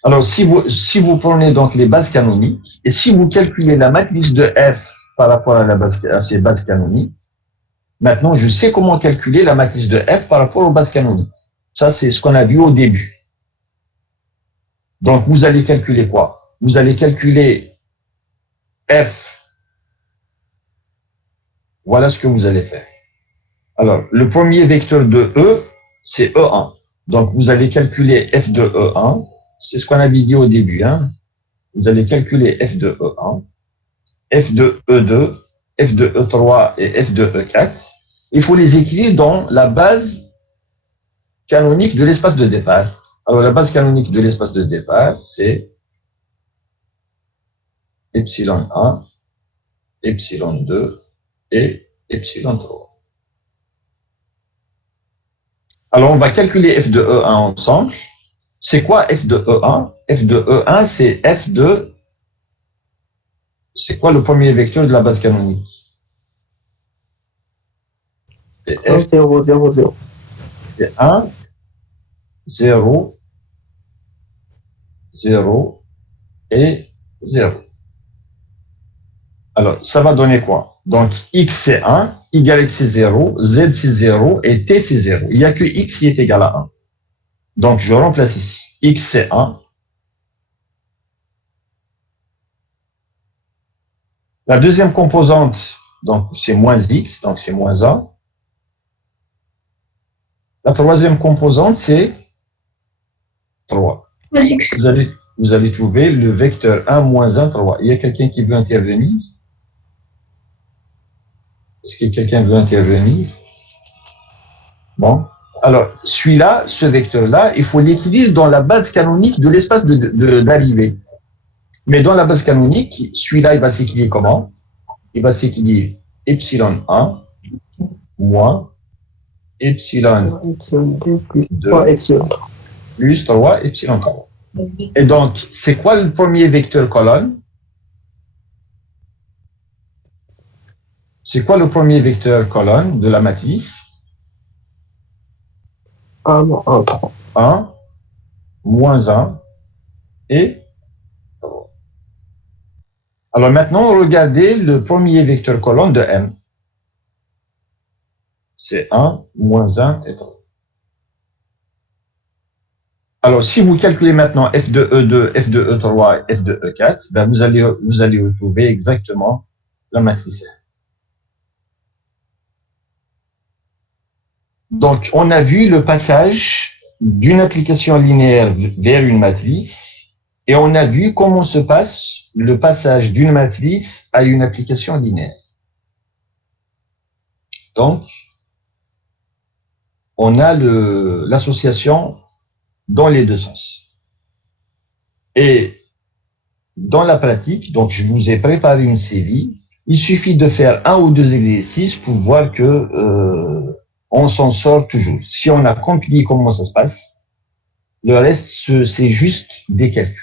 Alors, si vous prenez donc les bases canoniques, et si vous calculez la matrice de F par rapport à ces bases canoniques, maintenant, je sais comment calculer la matrice de F par rapport aux bases canoniques. Ça, c'est ce qu'on a vu au début. Donc, vous allez calculer quoi? Vous allez calculer F. Voilà ce que vous allez faire. Alors, le premier vecteur de E, c'est E1. Donc, vous allez calculer F de E1. C'est ce qu'on avait dit au début. Hein. Vous allez calculer F de E1, F de E2, F de E3 et F de E4. Il faut les écrire dans la base canonique de l'espace de départ. Alors, la base canonique de l'espace de départ, c'est epsilon 1, epsilon 2 et epsilon 3. Alors, on va calculer f de E1 ensemble. C'est quoi f de E1? F de E1, c'est f de... C'est quoi le premier vecteur de la base canonique? C'est f... 1, 0, 0, 0. C'est 1, 0, 0 et 0. Alors, ça va donner quoi? Donc, x c'est 1, y c'est 0, z c'est 0 et t c'est 0. Il n'y a que x qui est égal à 1. Donc, je remplace ici. X c'est 1. La deuxième composante, donc c'est moins x, donc c'est moins 1. La troisième composante, c'est 3. Vous allez trouver le vecteur 1 moins 1, 3. Il y a quelqu'un qui veut intervenir? Est-ce que quelqu'un veut intervenir? Bon. Alors, celui-là, ce vecteur-là, il faut l'écrire dans la base canonique de l'espace d'arrivée. Mais dans la base canonique, celui-là, il va s'écrire comment? Il va s'écrire epsilon 1 moins epsilon 2 plus 2 3, epsilon 3. plus 3 epsilon 3. Et donc, c'est quoi le premier vecteur colonne? C'est quoi le premier vecteur colonne de la matrice? 1, 1, 3. 1, moins 1 et 3. Alors maintenant, regardez le premier vecteur colonne de M. C'est 1, moins 1 et 3. Alors, si vous calculez maintenant f de E2, f de E3, f de E4, ben vous allez retrouver exactement la matrice R. Donc, on a vu le passage d'une application linéaire vers une matrice, et on a vu comment se passe le passage d'une matrice à une application linéaire. Donc, on a l'association dans les deux sens. Et dans la pratique, donc je vous ai préparé une série, il suffit de faire un ou deux exercices pour voir que on s'en sort toujours. Si on a compris comment ça se passe, le reste, c'est juste des calculs.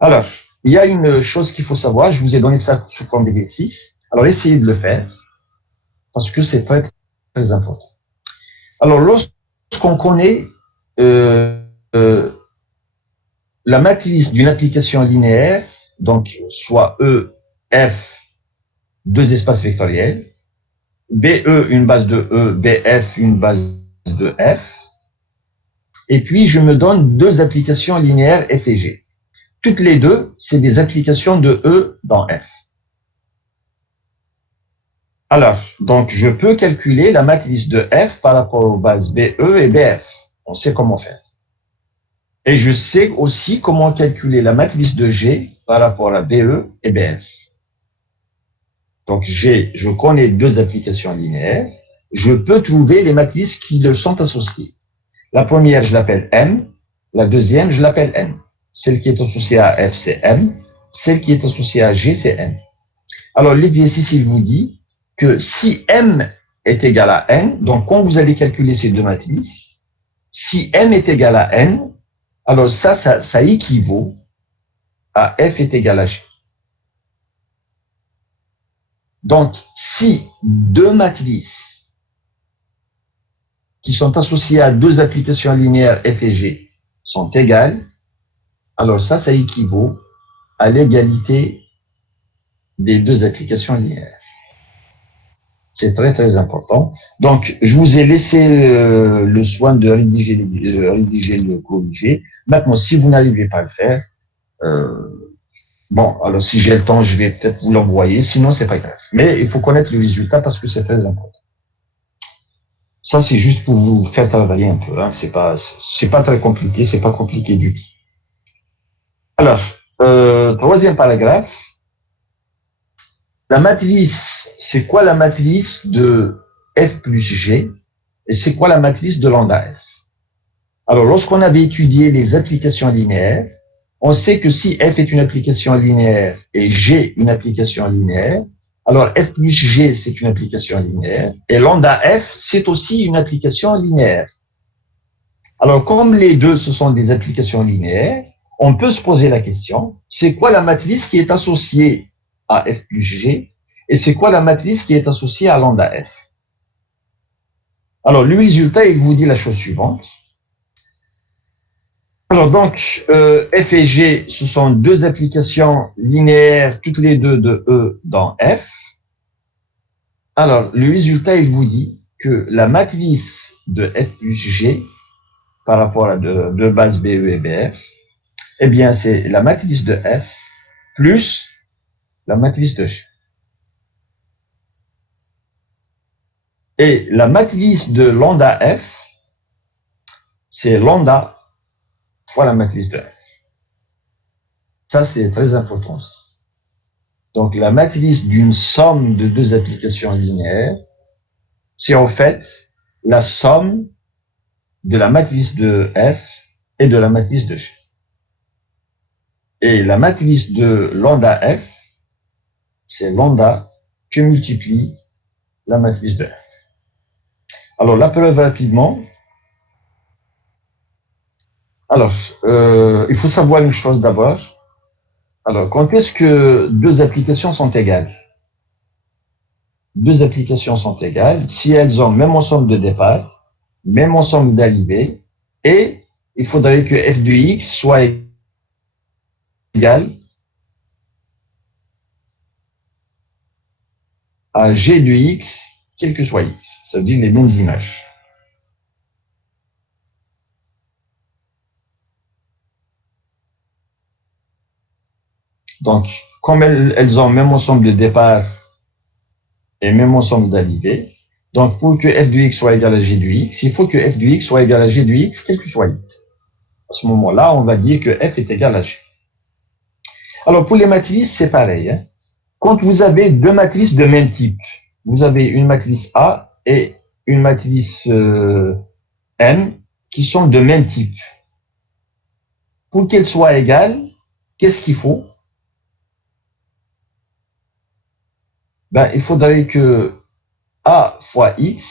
Alors, il y a une chose qu'il faut savoir, je vous ai donné ça sous forme d'exercice. Alors, essayez de le faire, parce que c'est très, très important. Alors, lorsqu'on connaît euh, euh, la matrice d'une application linéaire, donc soit E, F, deux espaces vectoriels, BE une base de E, BF une base de F, et puis je me donne deux applications linéaires F et G. Toutes les deux, c'est des applications de E dans F. Alors, donc je peux calculer la matrice de F par rapport aux bases BE et BF. On sait comment faire. Et je sais aussi comment calculer la matrice de G par rapport à BE et BF. Donc je connais deux applications linéaires. Je peux trouver les matrices qui leur sont associées. La première, je l'appelle M. La deuxième, je l'appelle N. Celle qui est associée à F, c'est M. Celle qui est associée à G, c'est N. Alors, l'exercice, il vous dit que si M est égal à N, donc quand vous allez calculer ces deux matrices, si M est égal à N, alors ça équivaut à F est égal à G. Donc, si deux matrices qui sont associées à deux applications linéaires F et G sont égales, alors ça équivaut à l'égalité des deux applications linéaires. C'est très très important. Donc, je vous ai laissé le soin de rédiger le corrigé. Maintenant, si vous n'arrivez pas à le faire, bon, alors si j'ai le temps, je vais peut-être vous l'envoyer. Sinon, c'est pas grave. Mais il faut connaître le résultat parce que c'est très important. Ça, c'est juste pour vous faire travailler un peu. Hein. C'est pas très compliqué. C'est pas compliqué du tout. Alors, troisième paragraphe. La matrice, c'est quoi la matrice de F plus G et c'est quoi la matrice de lambda F? Alors, lorsqu'on avait étudié les applications linéaires, on sait que si F est une application linéaire et G une application linéaire, alors F plus G, c'est une application linéaire et lambda F, c'est aussi une application linéaire. Alors, comme les deux, ce sont des applications linéaires, on peut se poser la question, c'est quoi la matrice qui est associée à F plus G et c'est quoi la matrice qui est associée à lambda F? Alors, le résultat, il vous dit la chose suivante. Alors, donc, F et G, ce sont deux applications linéaires, toutes les deux de E dans F. Alors, le résultat, il vous dit que la matrice de F plus G par rapport à deux bases BE et BF, eh bien, c'est la matrice de F plus la matrice de G. Et la matrice de lambda F, c'est lambda fois la matrice de F. Ça, c'est très important. Donc, la matrice d'une somme de deux applications linéaires, c'est en fait la somme de la matrice de F et de la matrice de G. Et la matrice de lambda F, c'est lambda que multiplie la matrice de F. Alors, la preuve rapidement. Alors, il faut savoir une chose d'abord. Alors, quand est-ce que deux applications sont égales? Deux applications sont égales si elles ont même ensemble de départ, même ensemble d'arrivée, et il faudrait que f de x soit égal à g de x, quel que soit x. Ça veut dire les mêmes images. Donc, comme elles ont même ensemble de départ et même ensemble d'arrivée, donc pour que f de x soit égal à g de x, il faut que f de x soit égal à g de x, quel que soit x. À ce moment-là, on va dire que f est égal à g. Alors, pour les matrices, c'est pareil. Hein. Quand vous avez deux matrices de même type, vous avez une matrice A et une matrice M qui sont de même type. Pour qu'elles soient égales, qu'est-ce qu'il faut? Ben, il faudrait que A fois X,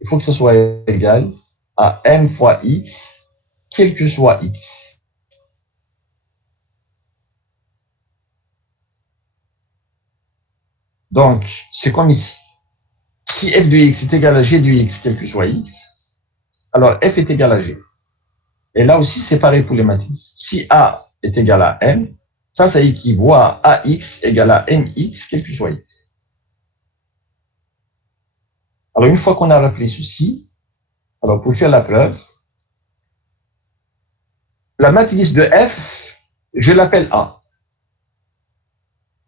il faut que ce soit égal à M fois X, quel que soit X. Donc, c'est comme ici. si f de x est égal à g de x, quel que soit x, alors f est égal à g. Et là aussi, c'est pareil pour les matrices. Si A est égal à M, ça équivaut à AX égale à MX, quel que soit X. Alors, une fois qu'on a rappelé ceci, alors pour faire la preuve, la matrice de F, je l'appelle A.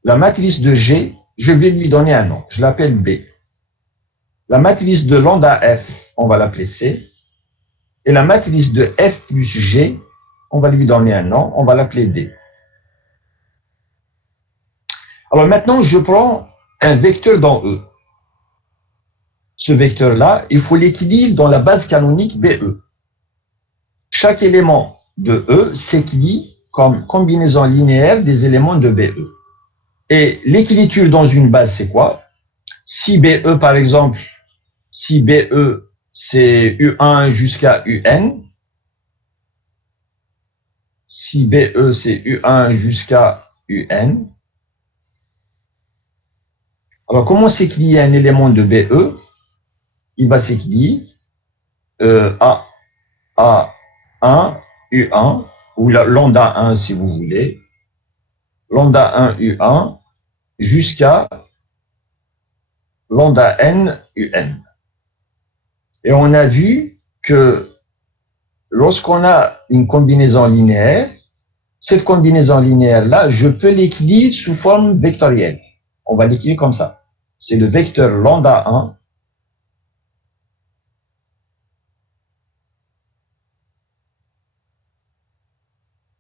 La matrice de G, je vais lui donner un nom, je l'appelle B. La matrice de lambda F, on va l'appeler C. Et la matrice de F plus G, on va lui donner un nom, on va l'appeler D. Alors maintenant, je prends un vecteur dans E. Ce vecteur-là, il faut l'équilibre dans la base canonique BE. Chaque élément de E s'équilibre comme combinaison linéaire des éléments de BE. Et l'équilibre dans une base, c'est quoi? Si BE, par exemple, si BE, c'est U1 jusqu'à UN, si BE, c'est U1 jusqu'à UN, alors comment s'équilibre un élément de BE? Il va s'équilibrer A1, U1, ou lambda 1 si vous voulez, lambda 1, U1, jusqu'à lambda n, UN. Et on a vu que lorsqu'on a une combinaison linéaire, cette combinaison linéaire-là, je peux l'écrire sous forme vectorielle. On va l'écrire comme ça. C'est le vecteur lambda 1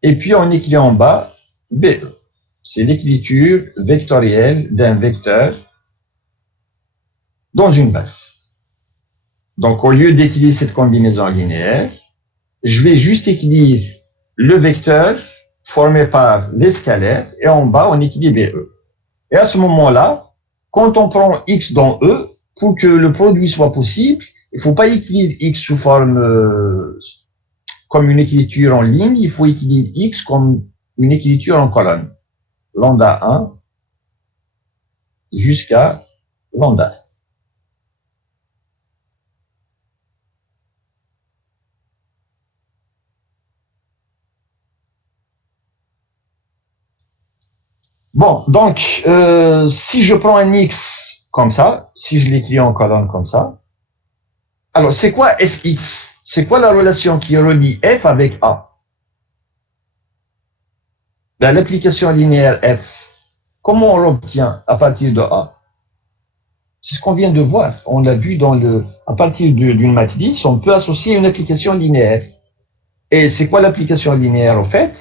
et puis on écrit en bas BE. C'est l'écriture vectorielle d'un vecteur dans une base. Donc au lieu d'écrire cette combinaison linéaire, je vais juste écrire le vecteur formé par les scalaires et en bas on écrit BE. Et à ce moment-là, quand on prend x dans E, pour que le produit soit possible, il ne faut pas écrire x sous forme comme une écriture en ligne, il faut écrire x comme une écriture en colonne. Lambda 1 jusqu'à lambda. Bon, donc, si je prends un x comme ça, si je l'écris en colonne comme ça, alors c'est quoi fx? C'est quoi la relation qui relie f avec a? Ben, l'application linéaire f, comment on l'obtient à partir de a? C'est ce qu'on vient de voir. On l'a vu à partir d'une matrice, on peut associer une application linéaire. Et c'est quoi l'application linéaire au fait?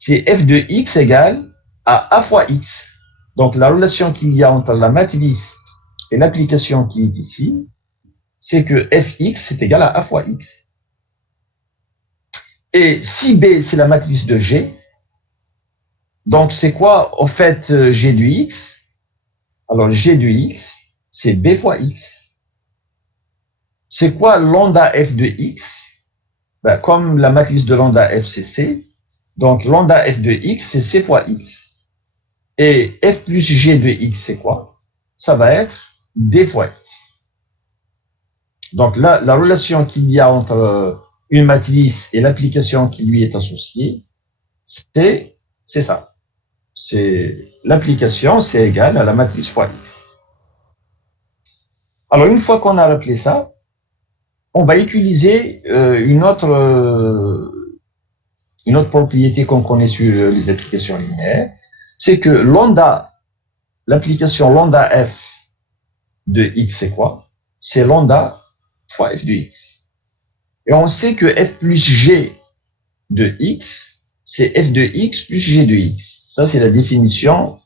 C'est f de x égale à a fois x. Donc la relation qu'il y a entre la matrice et l'application qui est ici, c'est que fx est égal à a fois x. Et si b c'est la matrice de G, donc c'est quoi au fait g de x? Alors g de x, c'est b fois x. C'est quoi lambda f de x? Ben, comme la matrice de lambda f c'est c, donc lambda f de x c'est c fois x. Et f plus g de x c'est quoi? Ça va être d fois x. Donc là, la relation qu'il y a entre une matrice et l'application qui lui est associée, c'est ça. C'est l'application, c'est égal à la matrice fois x. Alors une fois qu'on a rappelé ça, on va utiliser une autre propriété qu'on connaît sur les applications linéaires, c'est que lambda, l'application lambda f de x c'est quoi? C'est lambda fois f de x. Et on sait que f plus g de x, c'est f de x plus g de x. Ça, c'est la définition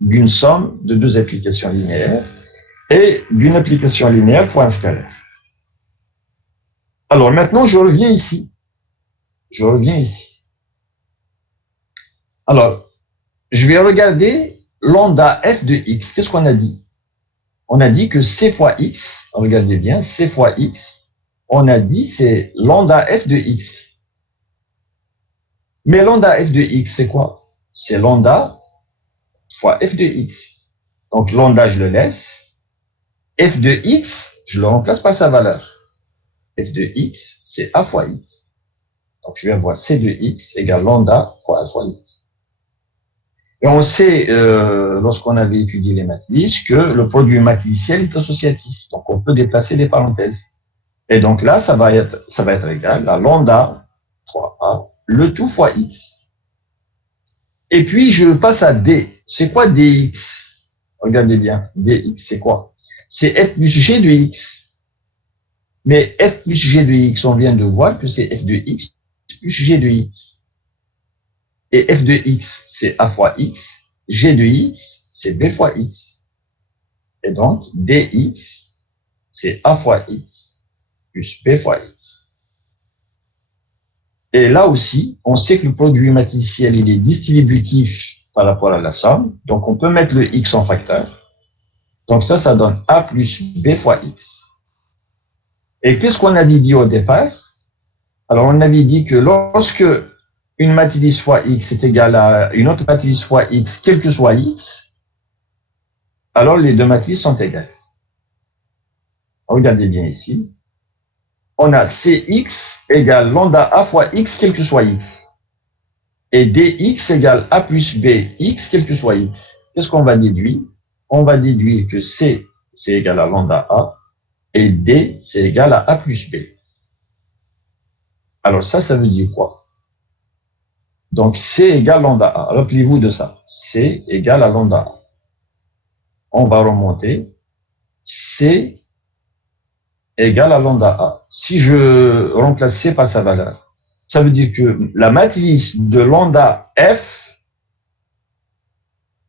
d'une somme de deux applications linéaires et d'une application linéaire fois un scalaire. Alors maintenant, je reviens ici. Alors, je vais regarder lambda f de x. Qu'est-ce qu'on a dit? On a dit que c fois x, regardez bien, c fois x, on a dit c'est lambda f de x. Mais lambda f de x, c'est quoi? C'est lambda fois f de x. Donc lambda, je le laisse. f de x, je le remplace par sa valeur. f de x, c'est a fois x. Donc, je vais avoir c de x égale lambda fois a fois x. Et on sait, lorsqu'on avait étudié les matrices, que le produit matriciel est associatif. Donc, on peut déplacer les parenthèses. Et donc là, ça va être égal à lambda fois a, le tout fois x. Et puis, je passe à d. C'est quoi dx? Regardez bien. dx, c'est quoi? C'est f plus g de x. Mais f plus g de x, on vient de voir que c'est f de x plus g de x. Et f de x, c'est a fois x. G de x, c'est b fois x. Et donc, dx, c'est a fois x plus b fois x. Et là aussi, on sait que le produit matriciel, il est distributif par rapport à la somme. Donc, on peut mettre le x en facteur. Donc, ça donne a plus b fois x. Et qu'est-ce qu'on avait dit au départ? Alors, on avait dit que lorsque une matrice fois x est égale à une autre matrice fois x, quel que soit x, alors les deux matrices sont égales. Regardez bien ici. On a cx égale lambda a fois x, quel que soit x. Et dx égale a plus b, x, quel que soit x. Qu'est-ce qu'on va déduire? On va déduire que c, c'est égal à lambda a, et d, c'est égal à a plus b. Alors ça veut dire quoi? Donc c égale lambda a. Rappelez-vous de ça. C égale à lambda a. On va remonter. C égale à lambda a. Si je remplace C par sa valeur, ça veut dire que la matrice de lambda F,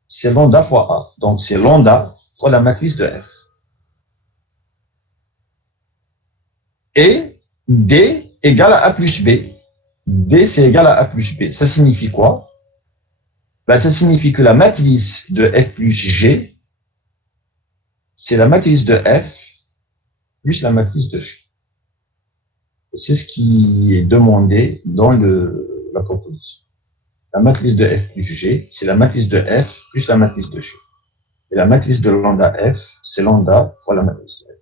c'est lambda fois A. Donc c'est lambda fois la matrice de F. Et D égale à A plus B. D, c'est égal à A plus B. Ça signifie quoi? Ben, ça signifie que la matrice de F plus G, c'est la matrice de F plus la matrice de G. C'est ce qui est demandé dans la proposition. La matrice de F plus G, c'est la matrice de F plus la matrice de G. Et la matrice de lambda F, c'est lambda fois la matrice de F.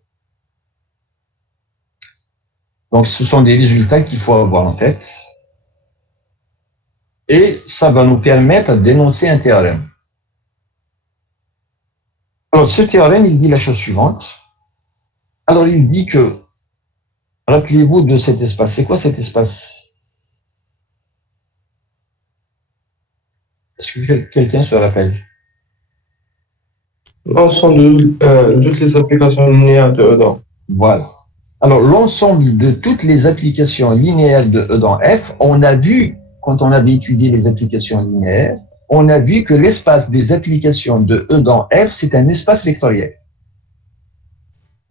Donc, ce sont des résultats qu'il faut avoir en tête. Et ça va nous permettre d'énoncer un théorème. Alors, ce théorème, il dit la chose suivante. Alors, il dit que, rappelez-vous de cet espace. C'est quoi cet espace? Est-ce que quelqu'un se rappelle? L'ensemble de toutes les applications linéaires de E dans. Voilà. Alors, l'ensemble de toutes les applications linéaires de E dans F, on a vu, quand on avait étudié les applications linéaires, on a vu que l'espace des applications de E dans F, c'est un espace vectoriel.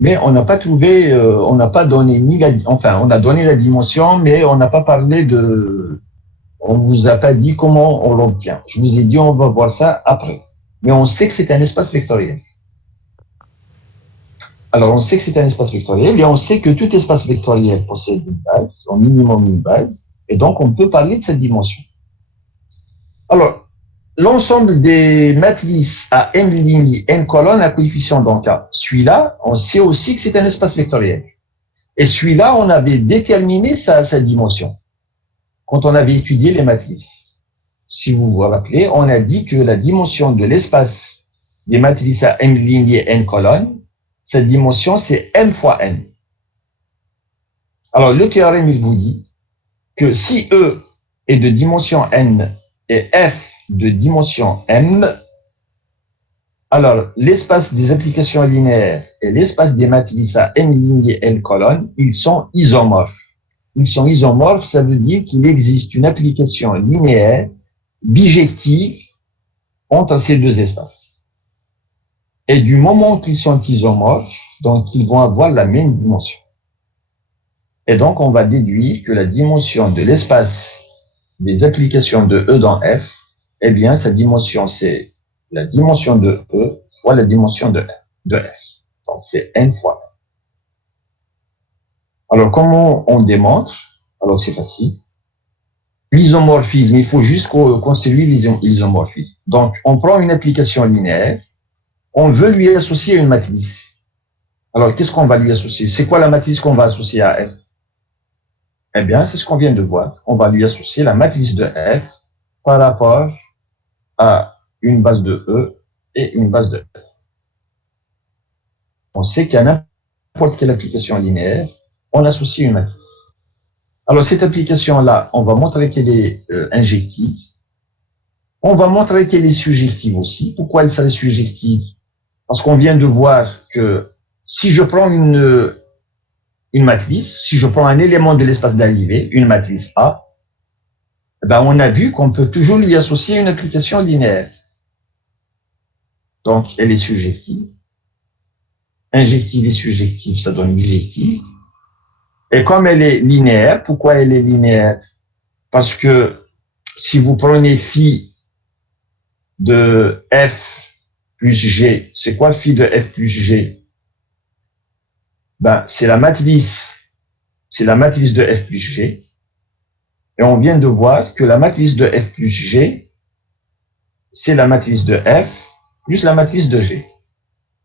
Mais on n'a pas trouvé, on n'a pas donné ni on a donné la dimension, mais on n'a pas parlé on vous a pas dit comment on l'obtient. Je vous ai dit, on va voir ça après. Mais on sait que c'est un espace vectoriel. Alors, on sait que c'est un espace vectoriel et on sait que tout espace vectoriel possède une base, au minimum une base, et donc on peut parler de cette dimension. Alors, l'ensemble des matrices à n lignes, n colonnes à coefficient dans K, celui-là, on sait aussi que c'est un espace vectoriel. Et celui-là, on avait déterminé sa dimension quand on avait étudié les matrices. Si vous vous rappelez, on a dit que la dimension de l'espace des matrices à n lignes et n colonnes, cette dimension, c'est m fois n. Alors, le théorème, il vous dit que si E est de dimension n et F de dimension m, alors l'espace des applications linéaires et l'espace des matrices à n lignes et n colonnes, ils sont isomorphes. Ils sont isomorphes, ça veut dire qu'il existe une application linéaire bijective entre ces deux espaces. Et du moment qu'ils sont isomorphes, donc ils vont avoir la même dimension. Et donc on va déduire que la dimension de l'espace des applications de E dans F, eh bien sa dimension c'est la dimension de E fois la dimension de F. Donc c'est n fois n. Alors comment on démontre? Alors c'est facile. L'isomorphisme, il faut juste construire l'isomorphisme. Donc on prend une application linéaire, on veut lui associer une matrice. Alors, qu'est-ce qu'on va lui associer? C'est quoi la matrice qu'on va associer à F? Eh bien, c'est ce qu'on vient de voir. On va lui associer la matrice de F par rapport à une base de E et une base de F. On sait qu'à n'importe quelle application linéaire, on associe une matrice. Alors, cette application-là, on va montrer qu'elle est injective. On va montrer qu'elle est surjective aussi. Pourquoi elle serait surjective? Parce qu'on vient de voir que si je prends une matrice, si je prends un élément de l'espace d'arrivée, une matrice A, ben on a vu qu'on peut toujours lui associer une application linéaire. Donc, elle est surjective. Injective et surjective, ça donne bijective. Et comme elle est linéaire, pourquoi elle est linéaire? Parce que si vous prenez phi de F plus G, c'est quoi phi de F plus G? Ben, c'est la matrice de F plus G. Et on vient de voir que la matrice de F plus G, c'est la matrice de F plus la matrice de G.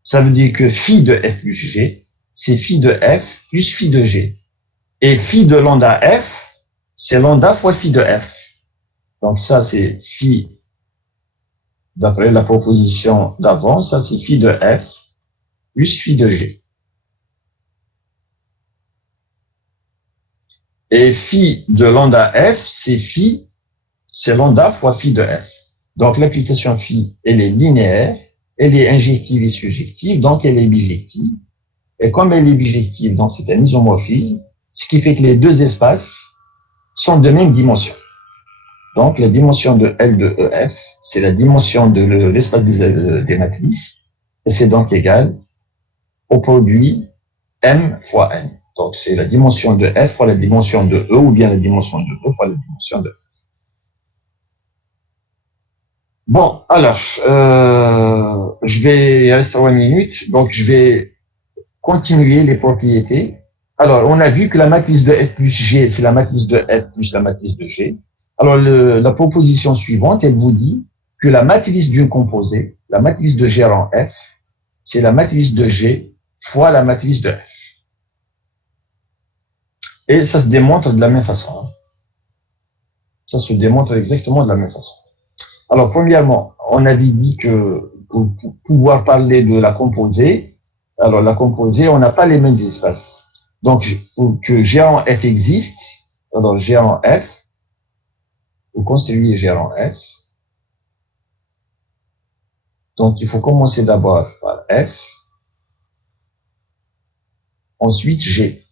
Ça veut dire que phi de F plus G, c'est phi de F plus phi de G. Et phi de lambda F, c'est lambda fois phi de F. Donc ça, c'est phi, d'après la proposition d'avant, ça c'est phi de F plus phi de G. Et phi de lambda F, c'est lambda fois phi de F. Donc l'application phi, elle est linéaire, elle est injective et surjective, donc elle est bijective. Et comme elle est bijective, donc c'est un isomorphisme, ce qui fait que les deux espaces sont de même dimension. Donc la dimension de L de EF, c'est la dimension de l'espace des matrices, et c'est donc égal au produit M fois N. Donc c'est la dimension de F fois la dimension de E, ou bien la dimension de E fois la dimension de F. Bon, alors, je vais, il reste 3 minutes, donc je vais continuer les propriétés. Alors, on a vu que la matrice de F plus G, c'est la matrice de F plus la matrice de G. Alors, la proposition suivante, elle vous dit que la matrice d'une composée, la matrice de G en F, c'est la matrice de G fois la matrice de F. Et ça se démontre de la même façon. Ça se démontre exactement de la même façon. Alors, premièrement, on avait dit que pour pouvoir parler de la composée, alors la composée, on n'a pas les mêmes espaces. Donc, pour que G en F existe, alors G en F, vous construisez G en F. Donc, il faut commencer d'abord par F, ensuite G.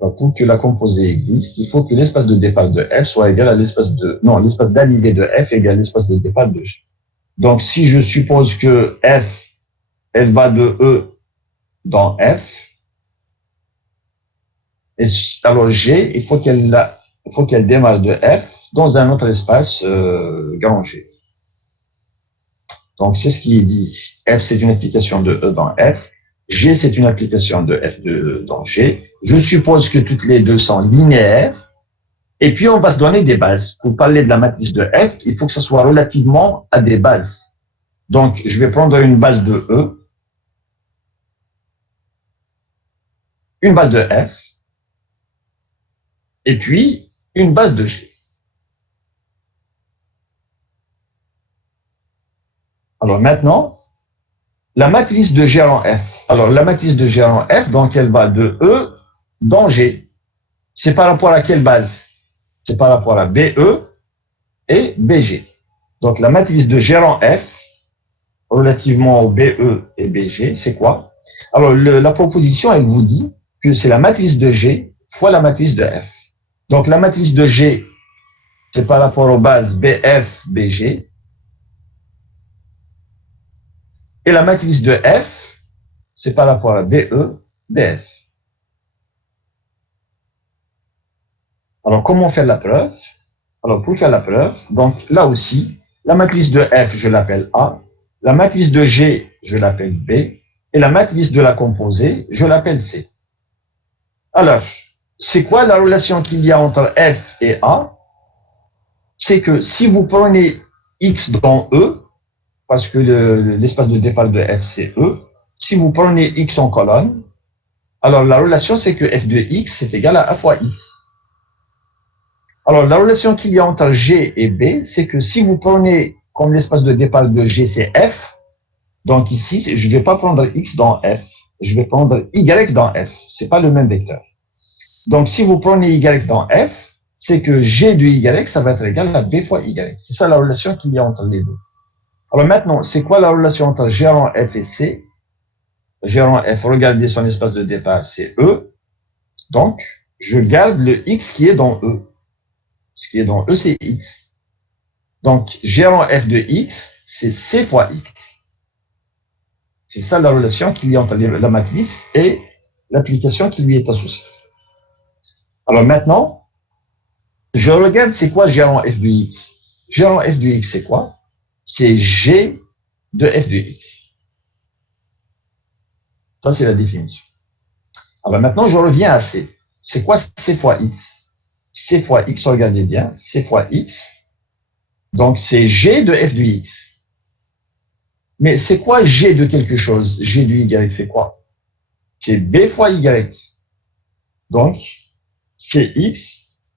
Alors, pour que la composée existe, il faut que l'espace de départ de F soit égal à l'espace d'arrivée de F égale l'espace de départ de G. Donc, si je suppose que F, elle va de E dans F, et alors G, il faut qu'elle démarre de F dans un autre espace grand G. Donc, c'est ce qui est dit ici. F, c'est une application de E dans F. G, c'est une application de F dans G. Je suppose que toutes les deux sont linéaires. Et puis, on va se donner des bases. Pour parler de la matrice de F, il faut que ça soit relativement à des bases. Donc, je vais prendre une base de E, une base de F, et puis une base de G. Alors maintenant, la matrice de G en F. Alors, la matrice de G en F, donc elle va de E dans G. C'est par rapport à quelle base? C'est par rapport à BE et BG. Donc, la matrice de G en F, relativement au BE et BG, c'est quoi? Alors, la proposition, elle vous dit que c'est la matrice de G fois la matrice de F. Donc, la matrice de G, c'est par rapport aux bases BF, BG. Et la matrice de F, c'est par rapport à BE, BF. Alors, comment faire la preuve? Alors, pour faire la preuve, donc là aussi, la matrice de F, je l'appelle A, la matrice de G, je l'appelle B, et la matrice de la composée, je l'appelle C. Alors, c'est quoi la relation qu'il y a entre F et A? C'est que si vous prenez X dans E, parce que l'espace de départ de F, c'est E, si vous prenez x en colonne, alors la relation c'est que f de x est égal à a fois x. Alors la relation qu'il y a entre g et b, c'est que si vous prenez comme l'espace de départ de g c'est f, donc ici je ne vais pas prendre x dans f, je vais prendre y dans f, c'est pas le même vecteur. Donc si vous prenez y dans f, c'est que g de y, ça va être égal à b fois y. C'est ça la relation qu'il y a entre les deux. Alors maintenant, c'est quoi la relation entre g rond f et c? G rond f, regardez son espace de départ, c'est E. Donc, je garde le x qui est dans E. Ce qui est dans E, c'est x. Donc, g rond f de x, c'est c fois x. C'est ça la relation qu'il y a entre la matrice et l'application qui lui est associée. Alors maintenant, je regarde c'est quoi g rond f de x. G rond f de x, c'est quoi? C'est g de f de x. Ça, c'est la définition. Alors maintenant, je reviens à C. C'est quoi C fois X? C fois X, regardez bien, C fois X. Donc, c'est G de f de X. Mais c'est quoi G de quelque chose? G de Y, c'est quoi? C'est B fois Y. Donc, c'est X,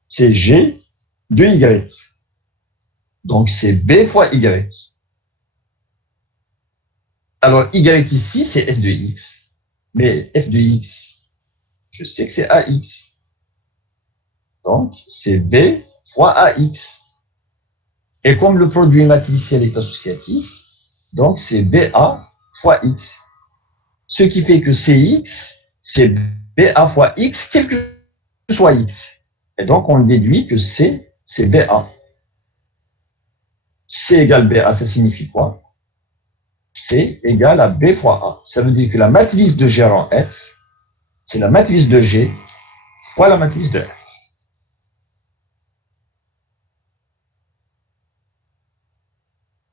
c'est G de Y. Donc, c'est B fois Y. Alors, Y ici, c'est f de X. Mais f de X, je sais que c'est AX. Donc, c'est B fois AX. Et comme le produit matriciel est associatif, donc c'est BA fois X. Ce qui fait que CX, c'est BA fois X, quel que soit X. Et donc, on déduit que C, c'est BA. C égale BA, ça signifie quoi? C égale à B fois A. Ça veut dire que la matrice de G rond F, c'est la matrice de G fois la matrice de F.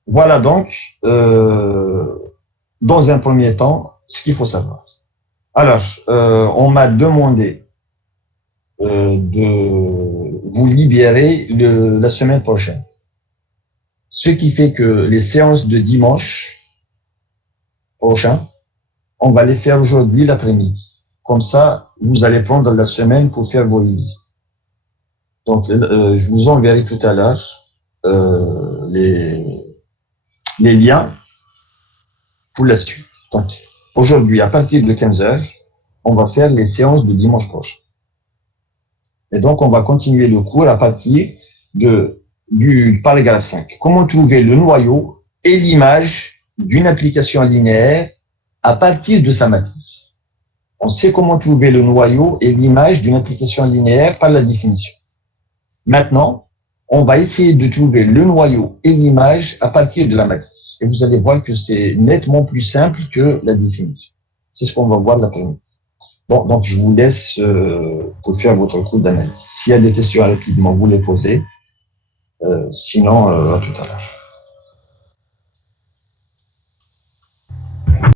Voilà donc, dans un premier temps, ce qu'il faut savoir. Alors, on m'a demandé de vous libérer la semaine prochaine. Ce qui fait que les séances de dimanche prochain, on va les faire aujourd'hui l'après-midi. Comme ça, vous allez prendre la semaine pour faire vos livres. Donc, je vous enverrai tout à l'heure les liens pour la suite. Donc, aujourd'hui, à partir de 15h, on va faire les séances de dimanche prochain. Et donc, on va continuer le cours à partir du paragraphe 5. Comment trouver le noyau et l'image d'une application linéaire à partir de sa matrice. On sait comment trouver le noyau et l'image d'une application linéaire par la définition. Maintenant, on va essayer de trouver le noyau et l'image à partir de la matrice. Et vous allez voir que c'est nettement plus simple que la définition. C'est ce qu'on va voir l'après-midi. Bon, donc je vous laisse pour faire votre cours d'analyse. S'il y a des questions rapidement, vous les posez. Sinon, à tout à l'heure.